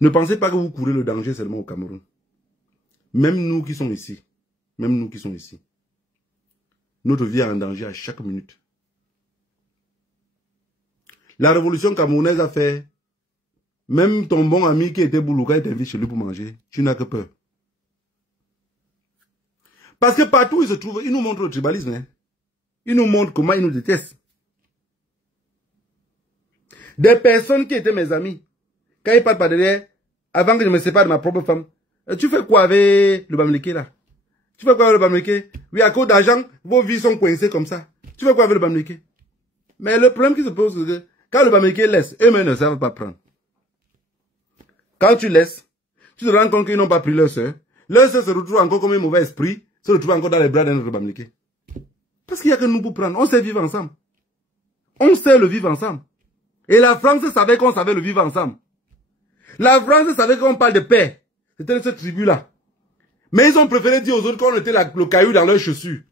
ne pensez pas que vous courez le danger seulement au Cameroun. Même nous qui sommes ici, notre vie est en danger à chaque minute. La révolution camerounaise a fait, même ton bon ami qui était Boulouka est invité chez lui pour manger, tu n'as que peur. Parce que partout où il se trouve, il nous montre le tribalisme. Hein. Il nous montre comment il nous déteste. Des personnes qui étaient mes amis, quand ils partent par derrière, avant que je me sépare de ma propre femme, tu fais quoi avec le Bamileke là? Tu fais quoi avec le Bamileke? Oui, à cause d'argent, vos vies sont coincées comme ça. Tu fais quoi avec le Bamileke? Mais le problème qui se pose, c'est que quand le Bamileke laisse, eux-mêmes ne savent pas prendre. Quand tu laisses, tu te rends compte qu'ils n'ont pas pris leur soeur. Leur soeur se retrouve encore comme un mauvais esprit, se retrouve encore dans les bras d'un autre Bamileke. Parce qu'il n'y a que nous pour prendre. On sait vivre ensemble. On sait le vivre ensemble. Et la France savait qu'on savait le vivre ensemble. La France savait qu'on parle de paix. C'était cette tribu-là. Mais ils ont préféré dire aux autres qu'on était le caillou dans leurs chaussures.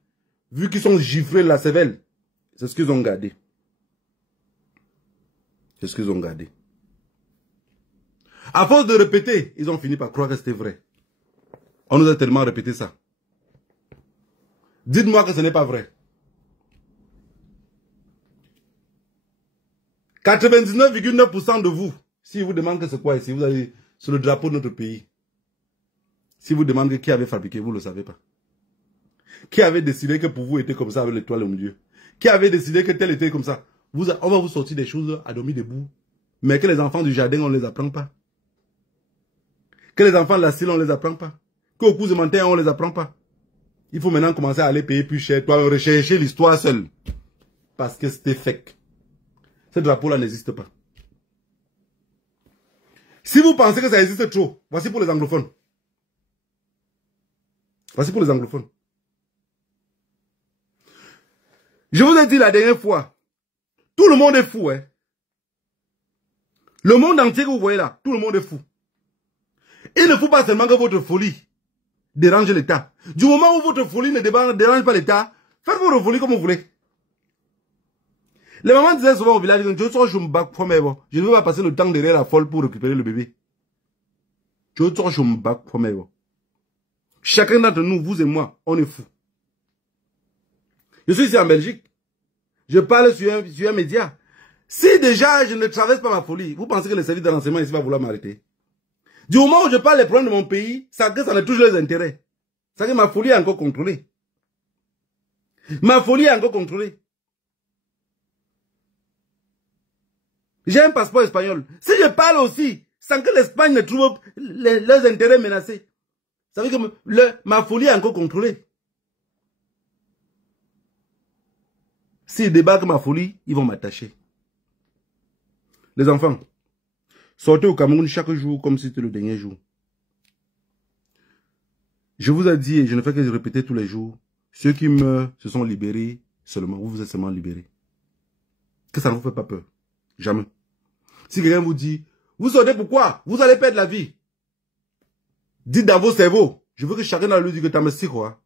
Vu qu'ils sont giflés de la cervelle. C'est ce qu'ils ont gardé. C'est ce qu'ils ont gardé. À force de répéter, ils ont fini par croire que c'était vrai. On nous a tellement répété ça. Dites-moi que ce n'est pas vrai. 99,9% de vous, si vous demandez que c'est quoi ici, vous allez sur le drapeau de notre pays. Si vous demandez qui avait fabriqué, vous ne le savez pas. Qui avait décidé que pour vous était comme ça avec l'étoile au milieu? Qui avait décidé que tel était comme ça? On va vous sortir des choses à dormir debout. Mais que les enfants du jardin, on ne les apprend pas. Que les enfants de la Sile, on ne les apprend pas. Qu'au coup de montagne, on ne les apprend pas. Il faut maintenant commencer à aller payer plus cher. Toi, rechercher l'histoire seule. Parce que c'était fake. Ce drapeau-là n'existe pas. Si vous pensez que ça existe trop, voici pour les anglophones. Voici pour les anglophones. Je vous ai dit la dernière fois, tout le monde est fou. Hein. Le monde entier que vous voyez là, tout le monde est fou. Il ne faut pas seulement que votre folie dérange l'État. Du moment où votre folie ne dérange pas l'État, faites votre folie comme vous voulez. Les mamans disaient souvent au village, je ne veux pas passer le temps derrière la folle pour récupérer le bébé. Chacun d'entre nous, vous et moi, on est fous. Je suis ici en Belgique. Je parle sur un média. Si déjà je ne traverse pas ma folie, vous pensez que les services de renseignement ici va vouloir m'arrêter? Du moment où je parle des problèmes de mon pays, ça ne touche leurs intérêts. Ça que ma folie est encore contrôlée. Ma folie est encore contrôlée. J'ai un passeport espagnol. Si je parle aussi, sans que l'Espagne ne trouve leurs intérêts menacés, ça veut dire que ma folie est encore contrôlée. S'ils débarquent ma folie, ils vont m'attacher. Les enfants, sortez au Cameroun chaque jour comme si c'était le dernier jour. Je vous ai dit, et je ne fais que répéter tous les jours, ceux qui meurent se sont libérés seulement. Vous êtes seulement libérés. Que ça ne vous fait pas peur. Jamais. Si quelqu'un vous dit, vous sortez pourquoi? Vous allez perdre la vie. Dites dans vos cerveaux. Je veux que chacun dans lui dise que t'as me quoi.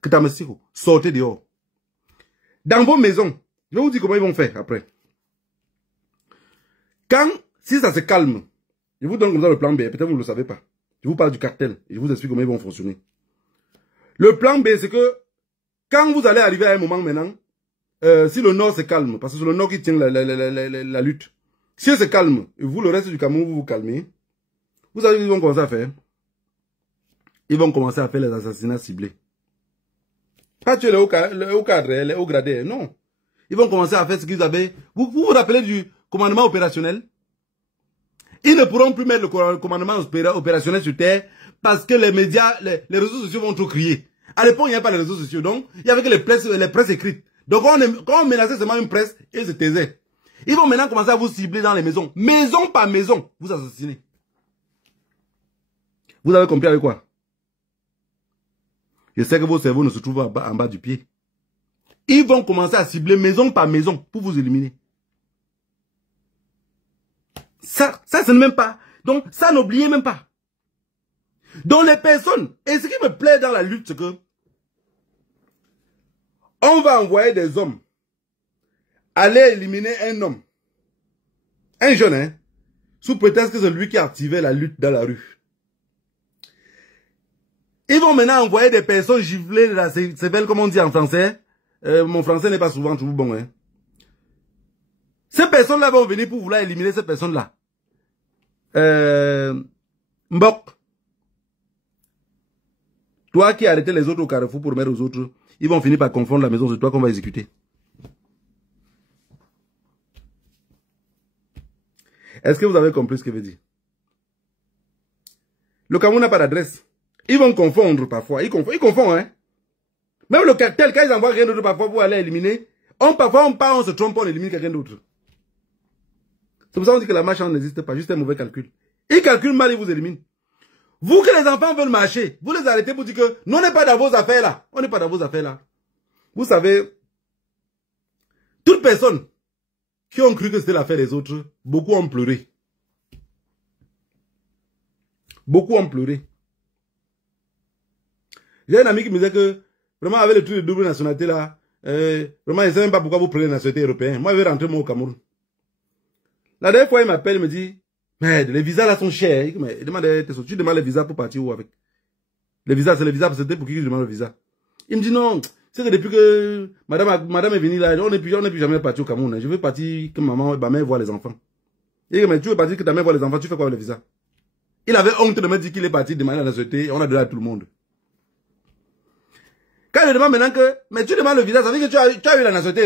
Que t'as me sortez dehors. Dans vos maisons, je vais vous dire comment ils vont faire après. Si ça se calme, je vous donne comme ça le plan B, peut-être vous ne le savez pas. Je vous parle du cartel et je vous explique comment ils vont fonctionner. Le plan B, c'est que quand vous allez arriver à un moment maintenant, si le Nord se calme, parce que c'est le Nord qui tient la lutte, si se calme, et vous, le reste du Cameroun, vous vous calmez, vous savez ce qu'ils vont commencer à faire. Ils vont commencer à faire les assassinats ciblés. Pas tuer les hauts cadres, les hauts gradés, non. Ils vont commencer à faire ce qu'ils avaient. Vous vous rappelez du commandement opérationnel? Ils ne pourront plus mettre le commandement opérationnel sur terre parce que les médias, les réseaux sociaux vont trop crier. À l'époque, il n'y avait pas les réseaux sociaux, donc il n'y avait que les presses écrites. Donc quand on menaçait seulement une presse, ils se taisaient. Ils vont maintenant commencer à vous cibler dans les maisons. Maison par maison, vous assassinez. Vous avez compris avec quoi? Je sais que vos cerveaux ne se trouvent en bas du pied. Ils vont commencer à cibler maison par maison pour vous éliminer. Ça ce n'est même pas. Donc, ça n'oubliez même pas. Donc, les personnes, et ce qui me plaît dans la lutte, c'est que on va envoyer des hommes aller éliminer un homme. Un jeune, hein, sous prétexte que c'est lui qui a activé la lutte dans la rue. Ils vont maintenant envoyer des personnes gifler la cervelle, comme on dit en français. Mon français n'est pas souvent toujours bon, hein. Ces personnes-là vont venir pour vouloir éliminer ces personnes-là. Mbok. Toi qui as arrêté les autres au carrefour pour mettre aux autres, ils vont finir par confondre la maison, c'est toi qu'on va exécuter. Est-ce que vous avez compris ce que veut dire? Le Cameroun n'a pas d'adresse. Ils vont confondre parfois. Ils confondent, hein. Même le cartel, quand ils envoient rien d'autre parfois pour aller éliminer, parfois on se trompe, on élimine quelqu'un d'autre. C'est pour ça qu'on dit que la marche n'existe pas, juste un mauvais calcul. Ils calculent mal, ils vous éliminent. Vous que les enfants veulent marcher, vous les arrêtez pour dire que nous on n'est pas dans vos affaires là. On n'est pas dans vos affaires là. Vous savez, toutes personnes qui ont cru que c'était l'affaire des autres, beaucoup ont pleuré. Beaucoup ont pleuré. J'ai un ami qui me disait que, vraiment avec le truc de double nationalité là, vraiment je ne sais même pas pourquoi vous prenez la nationalité européenne. Moi je vais rentrer moi au Cameroun. La dernière fois il m'appelle, il me dit, mais les visas là sont chers. Il demande, tu demandes les visas pour partir où avec? Les visas, c'est les visas, c'était pour qui je demande le visa? Il me dit non, c'est que depuis que madame est venue là, on n'est plus jamais parti au Cameroun. Je veux partir que ma mère voit les enfants. Il dit, mais tu veux partir que ta mère voit les enfants, tu fais quoi avec le visa? Il avait honte de me dire qu'il est parti demander la nationalité et on a donné à tout le monde. Quand je demande maintenant que, mais tu demandes le visa, ça veut dire que tu as eu la nationalité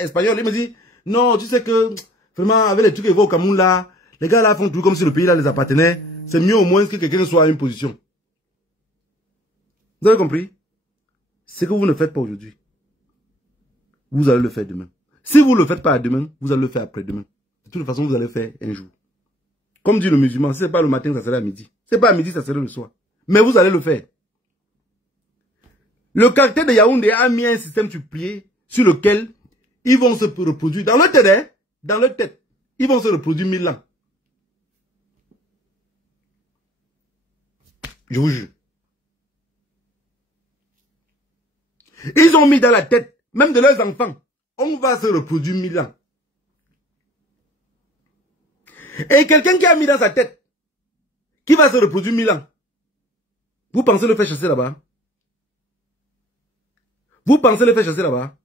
espagnole. Il me dit, non, tu sais que, vraiment, avec les trucs qui vont au Cameroun là, les gars là font tout comme si le pays là les appartenait. C'est mieux au moins que quelqu'un soit à une position. Vous avez compris? Ce que vous ne faites pas aujourd'hui, vous allez le faire demain. Si vous ne le faites pas demain, vous allez le faire après-demain. De toute façon, vous allez le faire un jour. Comme dit le musulman, si ce n'est pas le matin, ça sera à midi. Si ce n'est pas à midi, ça sera le soir. Mais vous allez le faire. Le caractère de Yaoundé a mis un système sur pied sur lequel ils vont se reproduire. Dans leur tête, hein, dans leur tête, ils vont se reproduire 1000 ans. Je vous jure. Ils ont mis dans la tête, même de leurs enfants, on va se reproduire 1000 ans. Et quelqu'un qui a mis dans sa tête, qui va se reproduire 1000 ans, vous pensez le faire chasser là-bas? Vous pensez le faire chasser là-bas?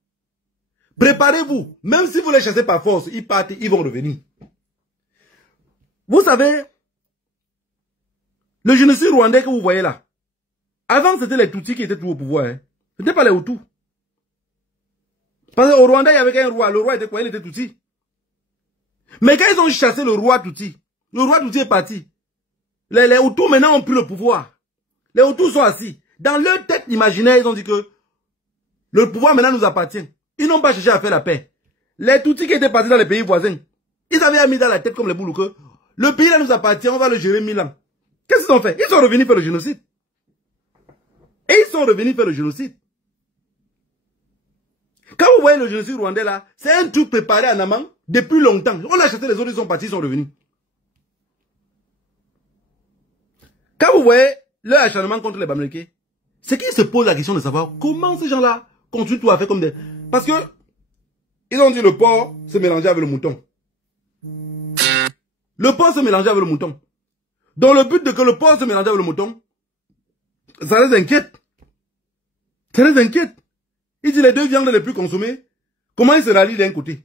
Préparez-vous. Même si vous les chassez par force, ils partent, ils vont revenir. Vous savez, le génocide rwandais que vous voyez là, avant c'était les Tutsis qui étaient tout au pouvoir. Hein. Ce n'était pas les Hutus. Parce qu'au Rwanda, il y avait un roi. Le roi était quoi? Il était Tutsi. Mais quand ils ont chassé le roi Touti est parti. Les Hutus maintenant ont pris le pouvoir. Les Hutus sont assis. Dans leur tête imaginaire, ils ont dit que le pouvoir maintenant nous appartient. Ils n'ont pas cherché à faire la paix. Les Tutsis qui étaient partis dans les pays voisins, ils avaient mis dans la tête comme les boules que le pays là nous appartient, on va le gérer 1000 ans. Qu'est-ce qu'ils ont fait? Ils sont revenus faire le génocide. Et ils sont revenus faire le génocide. Quand vous voyez le génocide rwandais là, c'est un truc préparé en amont depuis longtemps. On a chassé les autres, ils sont partis, ils sont revenus. Quand vous voyez leur acharnement contre les Bamileke, c'est qu'ils se posent la question de savoir comment ces gens-là continuent tout à faire comme des... Parce que ils ont dit le porc se mélangeait avec le mouton. Le porc se mélangeait avec le mouton. Dans le but de que le porc se mélange avec le mouton, ça les inquiète. Ça les inquiète. Ils disent les deux viandes les plus consommées, comment ils se rallient d'un côté?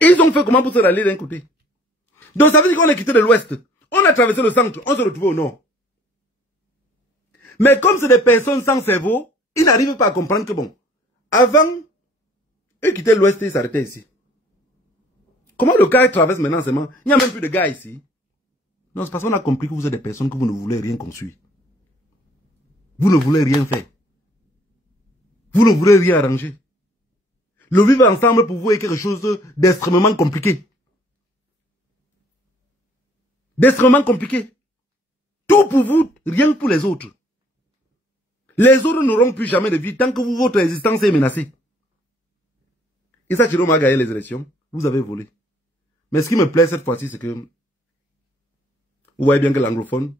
Ils ont fait comment pour se rallier d'un côté? Donc ça veut dire qu'on a quitté de l'ouest. On a traversé le centre, on se retrouve au nord. Mais comme c'est des personnes sans cerveau, ils n'arrivent pas à comprendre que bon, avant, eux quittaient l'ouest et ils s'arrêtaient ici. Comment le gars traverse maintenant seulement? Il n'y a même plus de gars ici. Non, c'est parce qu'on a compris que vous êtes des personnes que vous ne voulez rien construire. Vous ne voulez rien faire. Vous ne voulez rien arranger. Le vivre ensemble pour vous est quelque chose d'extrêmement compliqué. D'extrêmement compliqué. Tout pour vous, rien pour les autres. Les autres n'auront plus jamais de vie tant que vous, votre existence est menacée. Issa Chiroma a gagné les élections. Vous avez volé. Mais ce qui me plaît cette fois-ci, c'est que vous voyez bien que l'anglophone,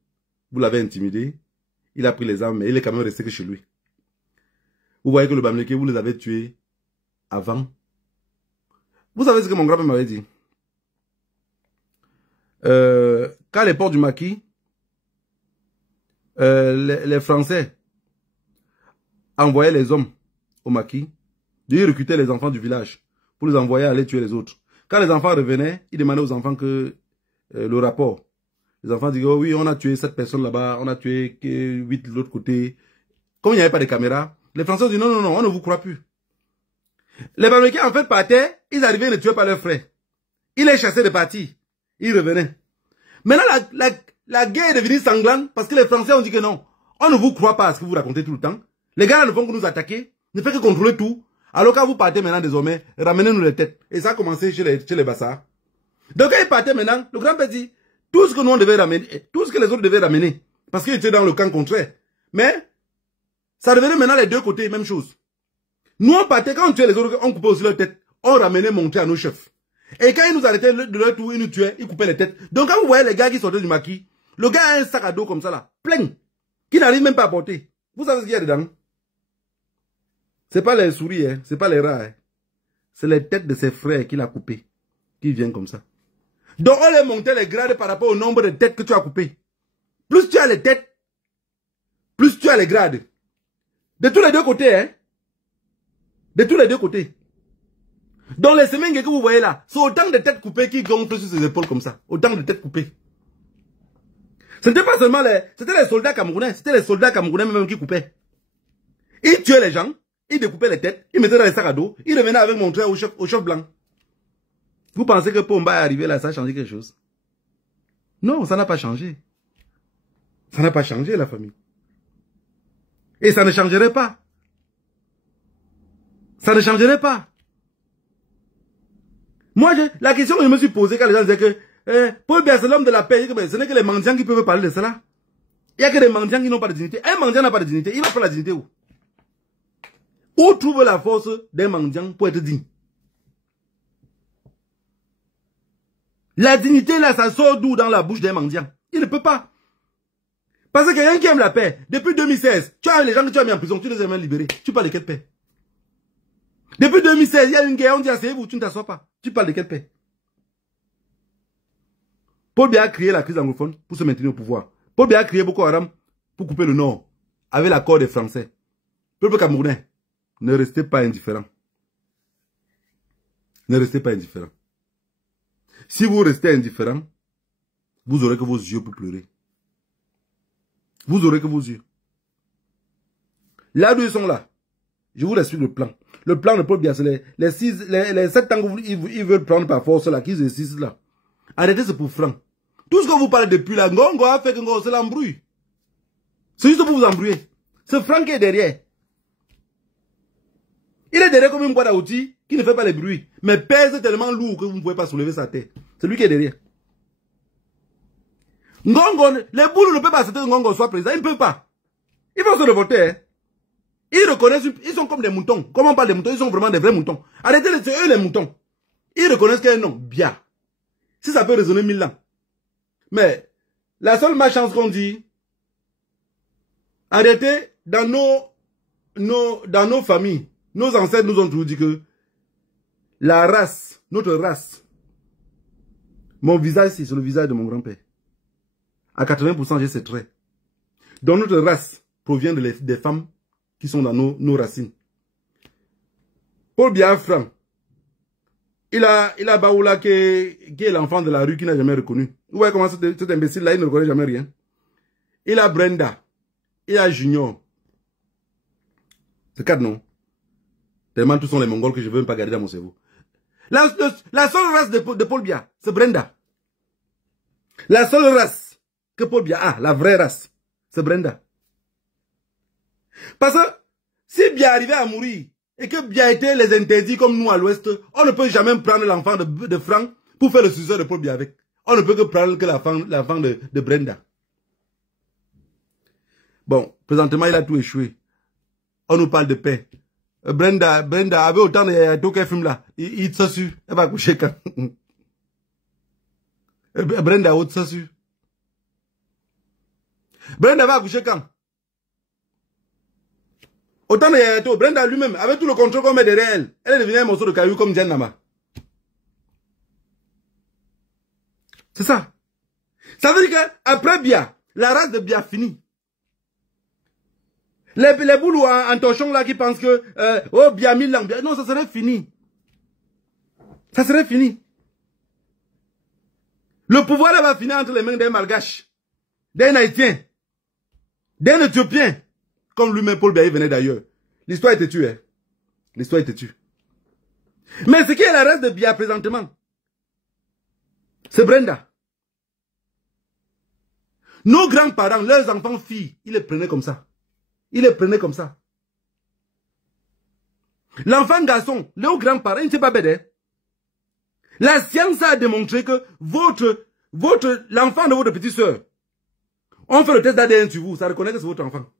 vous l'avez intimidé. Il a pris les armes, mais il est quand même resté que chez lui. Vous voyez que le Bamileke, vous les avez tués avant. Vous savez ce que mon grand-père m'avait dit? Quand les ports du maquis, les Français envoyaient les hommes au maquis, ils recrutaient les enfants du village pour les envoyer aller tuer les autres. Quand les enfants revenaient, ils demandaient aux enfants que le rapport. Les enfants disaient, oh oui, on a tué cette personne là-bas, on a tué 8 de l'autre côté. Comme il n'y avait pas de caméra, les Français ont dit, non, non, non, on ne vous croit plus. Les Bamileke, en fait, partaient, ils arrivaient, ils ne tuaient pas leurs frères. Ils les chassaient de partir. Ils revenaient. Maintenant, la guerre est devenue sanglante parce que les Français ont dit que non, on ne vous croit pas à ce que vous racontez tout le temps. Les gars là ne font que nous attaquer, ne font que contrôler tout. Alors quand vous partez maintenant désormais, ramenez-nous les têtes. Et ça a commencé chez les Bassards. Donc quand ils partaient maintenant, le grand-père dit, tout ce que nous on devait ramener, tout ce que les autres devaient ramener, parce qu'ils étaient dans le camp contraire. Mais, ça devenait maintenant les deux côtés, même chose. Nous on partait, quand on tuait les autres, on coupait aussi leur tête. On ramenait monter à nos chefs. Et quand ils nous arrêtaient de leur tour, ils nous tuaient, ils coupaient les têtes. Donc quand vous voyez les gars qui sortaient du maquis, le gars a un sac à dos comme ça là, plein, qui n'arrive même pas à porter. Vous savez ce qu'il y a dedans? C'est pas les souris, hein, c'est pas les rats. Hein. C'est les têtes de ses frères qu'il a coupées, qui viennent comme ça. Donc on les montait les grades par rapport au nombre de têtes que tu as coupées. Plus tu as les têtes, plus tu as les grades. De tous les deux côtés, hein. De tous les deux côtés. Donc les semaines que vous voyez là, c'est autant de têtes coupées qui gonflent sur ses épaules comme ça. Autant de têtes coupées. Ce n'était pas seulement c'était les soldats camerounais. C'était les soldats camerounais même qui coupaient. Ils tuaient les gens, ils découpaient les têtes, ils mettaient dans les sacs à dos, ils revenaient avec mon frère au chef blanc. Vous pensez que Pomba est arrivé là, ça a changé quelque chose? Non, ça n'a pas changé. Ça n'a pas changé la famille. Et ça ne changerait pas. Ça ne changerait pas. Moi, la question que je me suis posée quand les gens disaient que Paul Biya c'est l'homme de la paix, ce n'est que les mendiants qui peuvent parler de cela. Il n'y a que des mendiants qui n'ont pas de dignité. Un mendiant n'a pas de dignité. Il va prendre la dignité où? Où trouve la force d'un mendiant pour être digne? La dignité là, ça sort d'où dans la bouche d'un mendiant? Il ne peut pas. Parce que quelqu'un qui aime la paix, depuis 2016, tu as les gens que tu as mis en prison, tu les as même libérés. Tu parles de quelle paix? Depuis 2016, il y a une guerre, on dit asseyez-vous, tu ne t'assois pas. Tu parles de quelle paix? Paul Biya a créé la crise anglophone pour se maintenir au pouvoir. Paul Biya a créé Boko Haram pour couper le Nord, avec l'accord des Français. Peuple camerounais, ne restez pas indifférent. Ne restez pas indifférent. Si vous restez indifférent, vous aurez que vos yeux pour pleurer. Vous aurez que vos yeux. Là d'où ils sont là, Je vous explique le plan. Le plan de Paul Biya, c'est les 7 ans qu'ils veulent prendre par force là, qu'ils exercent là. Arrêtez, c'est pour franc. Tout ce que vous parlez depuis là, Ngongo a fait que Ngongo, c'est l'embrouille. C'est juste pour vous embrouiller. C'est Franck qui est derrière. Il est derrière comme une boîte à outils qui ne fait pas les bruits, mais pèse tellement lourd que vous ne pouvez pas soulever sa tête. C'est lui qui est derrière. Ngongo, les boules ne peuvent pas accepter que Ngongo soit président. Ils ne peuvent pas. Ils vont se révolter. Hein. Ils reconnaissent, ils sont comme des moutons. Comment on parle des moutons? Ils sont vraiment des vrais moutons. Arrêtez, c'est eux les moutons. Ils reconnaissent qu'il y a un nom, Biya. Si ça peut résonner 1000 ans. Mais, la seule malchance qu'on dit, arrêtez, dans nos familles, nos ancêtres nous ont toujours dit que la race, notre race, mon visage, c'est le visage de mon grand-père. À 80%, j'ai ces traits. Donc notre race provient des femmes qui sont dans nos racines. Paul Biya Franc, il a Baoula qui est l'enfant de la rue qui n'a jamais reconnu. Vous voyez comment cet imbécile-là, il ne reconnaît jamais rien. Il a Brenda, il a Junior. C'est 4 noms. Tellement tous sont les Mongols que je ne veux même pas garder dans mon cerveau. La seule race de Paul Biya, c'est Brenda. La seule race que Paul Biya a, la vraie race, c'est Brenda. Parce que si Biya arrivait à mourir et que Biya était les interdits comme nous à l'ouest, on ne peut jamais prendre l'enfant de Franck pour faire le successeur de Paul Biya avec. On ne peut que prendre que l'enfant de Brenda. Bon, présentement, il a tout échoué. On nous parle de paix. Brenda avait autant de tout qu'un film là. Il se su. Elle va coucher quand? Brenda a se su. Brenda va coucher quand? Autant de tout. Brenda lui-même, avec tout le contrôle qu'on met derrière elle, elle est devenue un morceau de caillou comme Jen Nama. C'est ça. Ça veut dire qu'après Biya, la race de Biya finit. Les boules en torchon là qui pensent que oh Biya 1000 ans, non, ça serait fini. Ça serait fini. Le pouvoir là va finir entre les mains d'un Malgache, d'un Haïtien, d'un Éthiopien, comme lui-même Paul Biya venait d'ailleurs. L'histoire était tue, hein. L'histoire était tue. Mais ce qui est la race de Biya présentement, c'est Brenda. Nos grands-parents, leurs enfants filles, ils les prenaient comme ça. Ils les prenaient comme ça. L'enfant garçon, leurs grands-parents, il ne s'est pas bête. Hein? La science a démontré que l'enfant de votre petite soeur, on fait le test d'ADN sur vous, ça reconnaît que c'est votre enfant.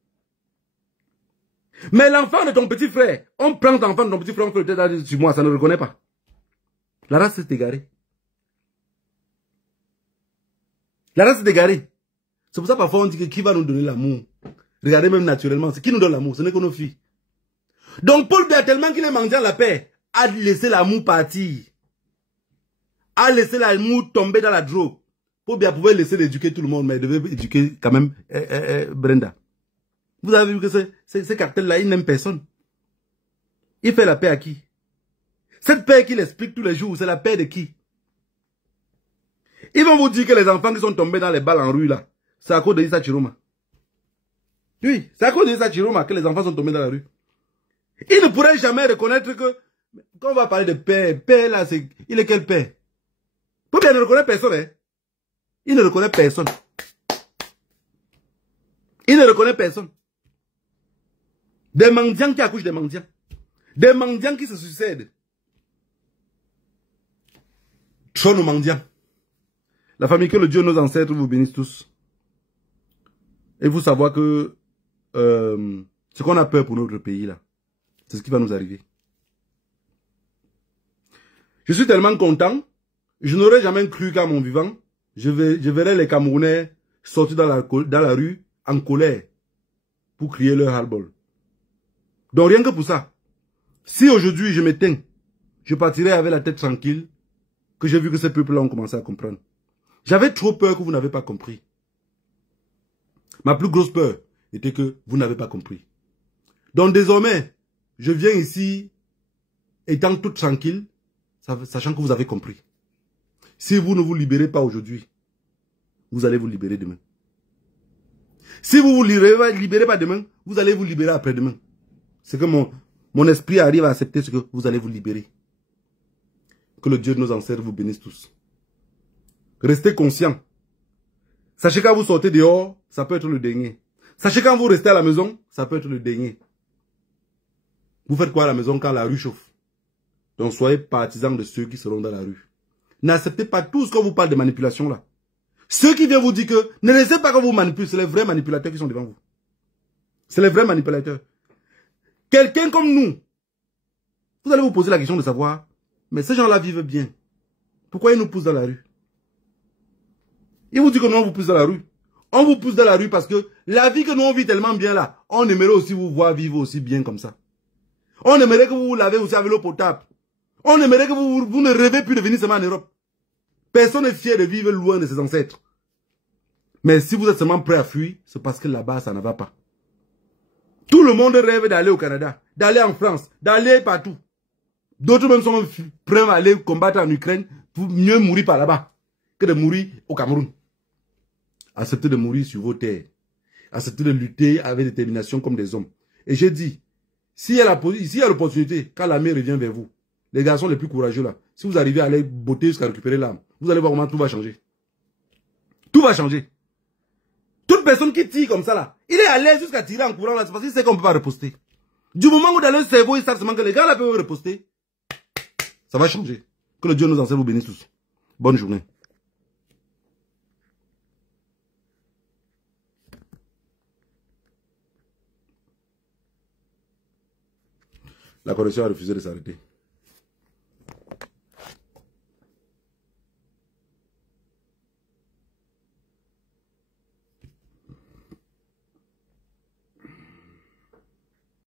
Mais l'enfant de ton petit frère, on prend l'enfant de ton petit frère, on fait le test d'ADN sur moi, ça ne reconnaît pas. La race s'est égarée. La race s'est égarée. C'est pour ça parfois on dit que qui va nous donner l'amour? Regardez même naturellement, c'est qui nous donne l'amour? Ce n'est que nos filles. Donc Paul Biya, tellement qu'il est mendiant la paix, a laissé l'amour partir. A laissé l'amour tomber dans la drogue. Paul Biya pouvait laisser éduquer tout le monde, mais il devait éduquer quand même Brenda. Vous avez vu que ce cartel-là, il n'aime personne. Il fait la paix à qui? Cette paix qu'il explique tous les jours, c'est la paix de qui? Ils vont vous dire que les enfants qui sont tombés dans les balles en rue là, c'est à cause de Issa Chiroma. Oui, c'est à cause de Issa Chiroma que les enfants sont tombés dans la rue. Ils ne pourraient jamais reconnaître que, quand on va parler de paix, paix là, il est quelle paix? Paul Biya ne reconnaît personne, hein. Il ne reconnaît personne. Il ne reconnaît personne. Des mendiants qui accouchent des mendiants. Des mendiants qui se succèdent. Trône aux mendiants. La famille, que le Dieu de nos ancêtres vous bénisse tous. Et vous savoir que ce qu'on a peur pour notre pays là, c'est ce qui va nous arriver. Je suis tellement content, je n'aurais jamais cru qu'à mon vivant, je verrais les Camerounais sortir dans la rue en colère pour crier leur ras-le-bol. Donc rien que pour ça, si aujourd'hui je m'éteins, je partirai avec la tête tranquille, que j'ai vu que ces peuples-là ont commencé à comprendre. J'avais trop peur que vous n'avez pas compris. Ma plus grosse peur était que vous n'avez pas compris. Donc désormais, je viens ici étant tout tranquille, sachant que vous avez compris. Si vous ne vous libérez pas aujourd'hui, vous allez vous libérer demain. Si vous ne vous libérez pas demain, vous allez vous libérer après-demain. C'est que mon Mon esprit arrive à accepter ce que vous allez vous libérer. Que le Dieu de nos ancêtres vous bénisse tous. Restez conscients. Sachez quand vous sortez dehors, ça peut être le dernier. Sachez quand vous restez à la maison, ça peut être le dernier. Vous faites quoi à la maison quand la rue chauffe? Donc soyez partisans de ceux qui seront dans la rue. N'acceptez pas tout ce qu'on vous parle de manipulation là. Ceux qui viennent vous dire que ne laissez pas qu'on vous manipule, c'est les vrais manipulateurs qui sont devant vous. C'est les vrais manipulateurs. Quelqu'un comme nous, vous allez vous poser la question de savoir, mais ces gens-là vivent bien. Pourquoi ils nous poussent dans la rue? Ils vous disent que nous on vous pousse dans la rue. On vous pousse dans la rue parce que la vie que nous on vit tellement bien là, on aimerait aussi vous voir vivre aussi bien comme ça. On aimerait que vous vous lavez aussi avec l'eau potable. On aimerait que vous ne rêvez plus de venir seulement en Europe. Personne n'est fier de vivre loin de ses ancêtres. Mais si vous êtes seulement prêt à fuir, c'est parce que là-bas, ça ne va pas. Tout le monde rêve d'aller au Canada, d'aller en France, d'aller partout. D'autres même sont prêts à aller combattre en Ukraine pour mieux mourir par là-bas que de mourir au Cameroun. Acceptez de mourir sur vos terres. Acceptez de lutter avec détermination comme des hommes. Et j'ai dit, s'il y a l'opportunité, quand l'armée revient vers vous, les garçons les plus courageux là, si vous arrivez à aller botter jusqu'à récupérer l'arme, vous allez voir comment tout va changer. Tout va changer. Toute personne qui tire comme ça là, il est à l'aise jusqu'à tirer en courant là, c'est parce qu'il sait qu'on ne peut pas reposter. Du moment où dans le cerveau, il savent seulement que les gars là peuvent reposter, ça va changer. Que le Dieu nous enseigne vous bénisse tous. Bonne journée. La connexion a refusé de s'arrêter.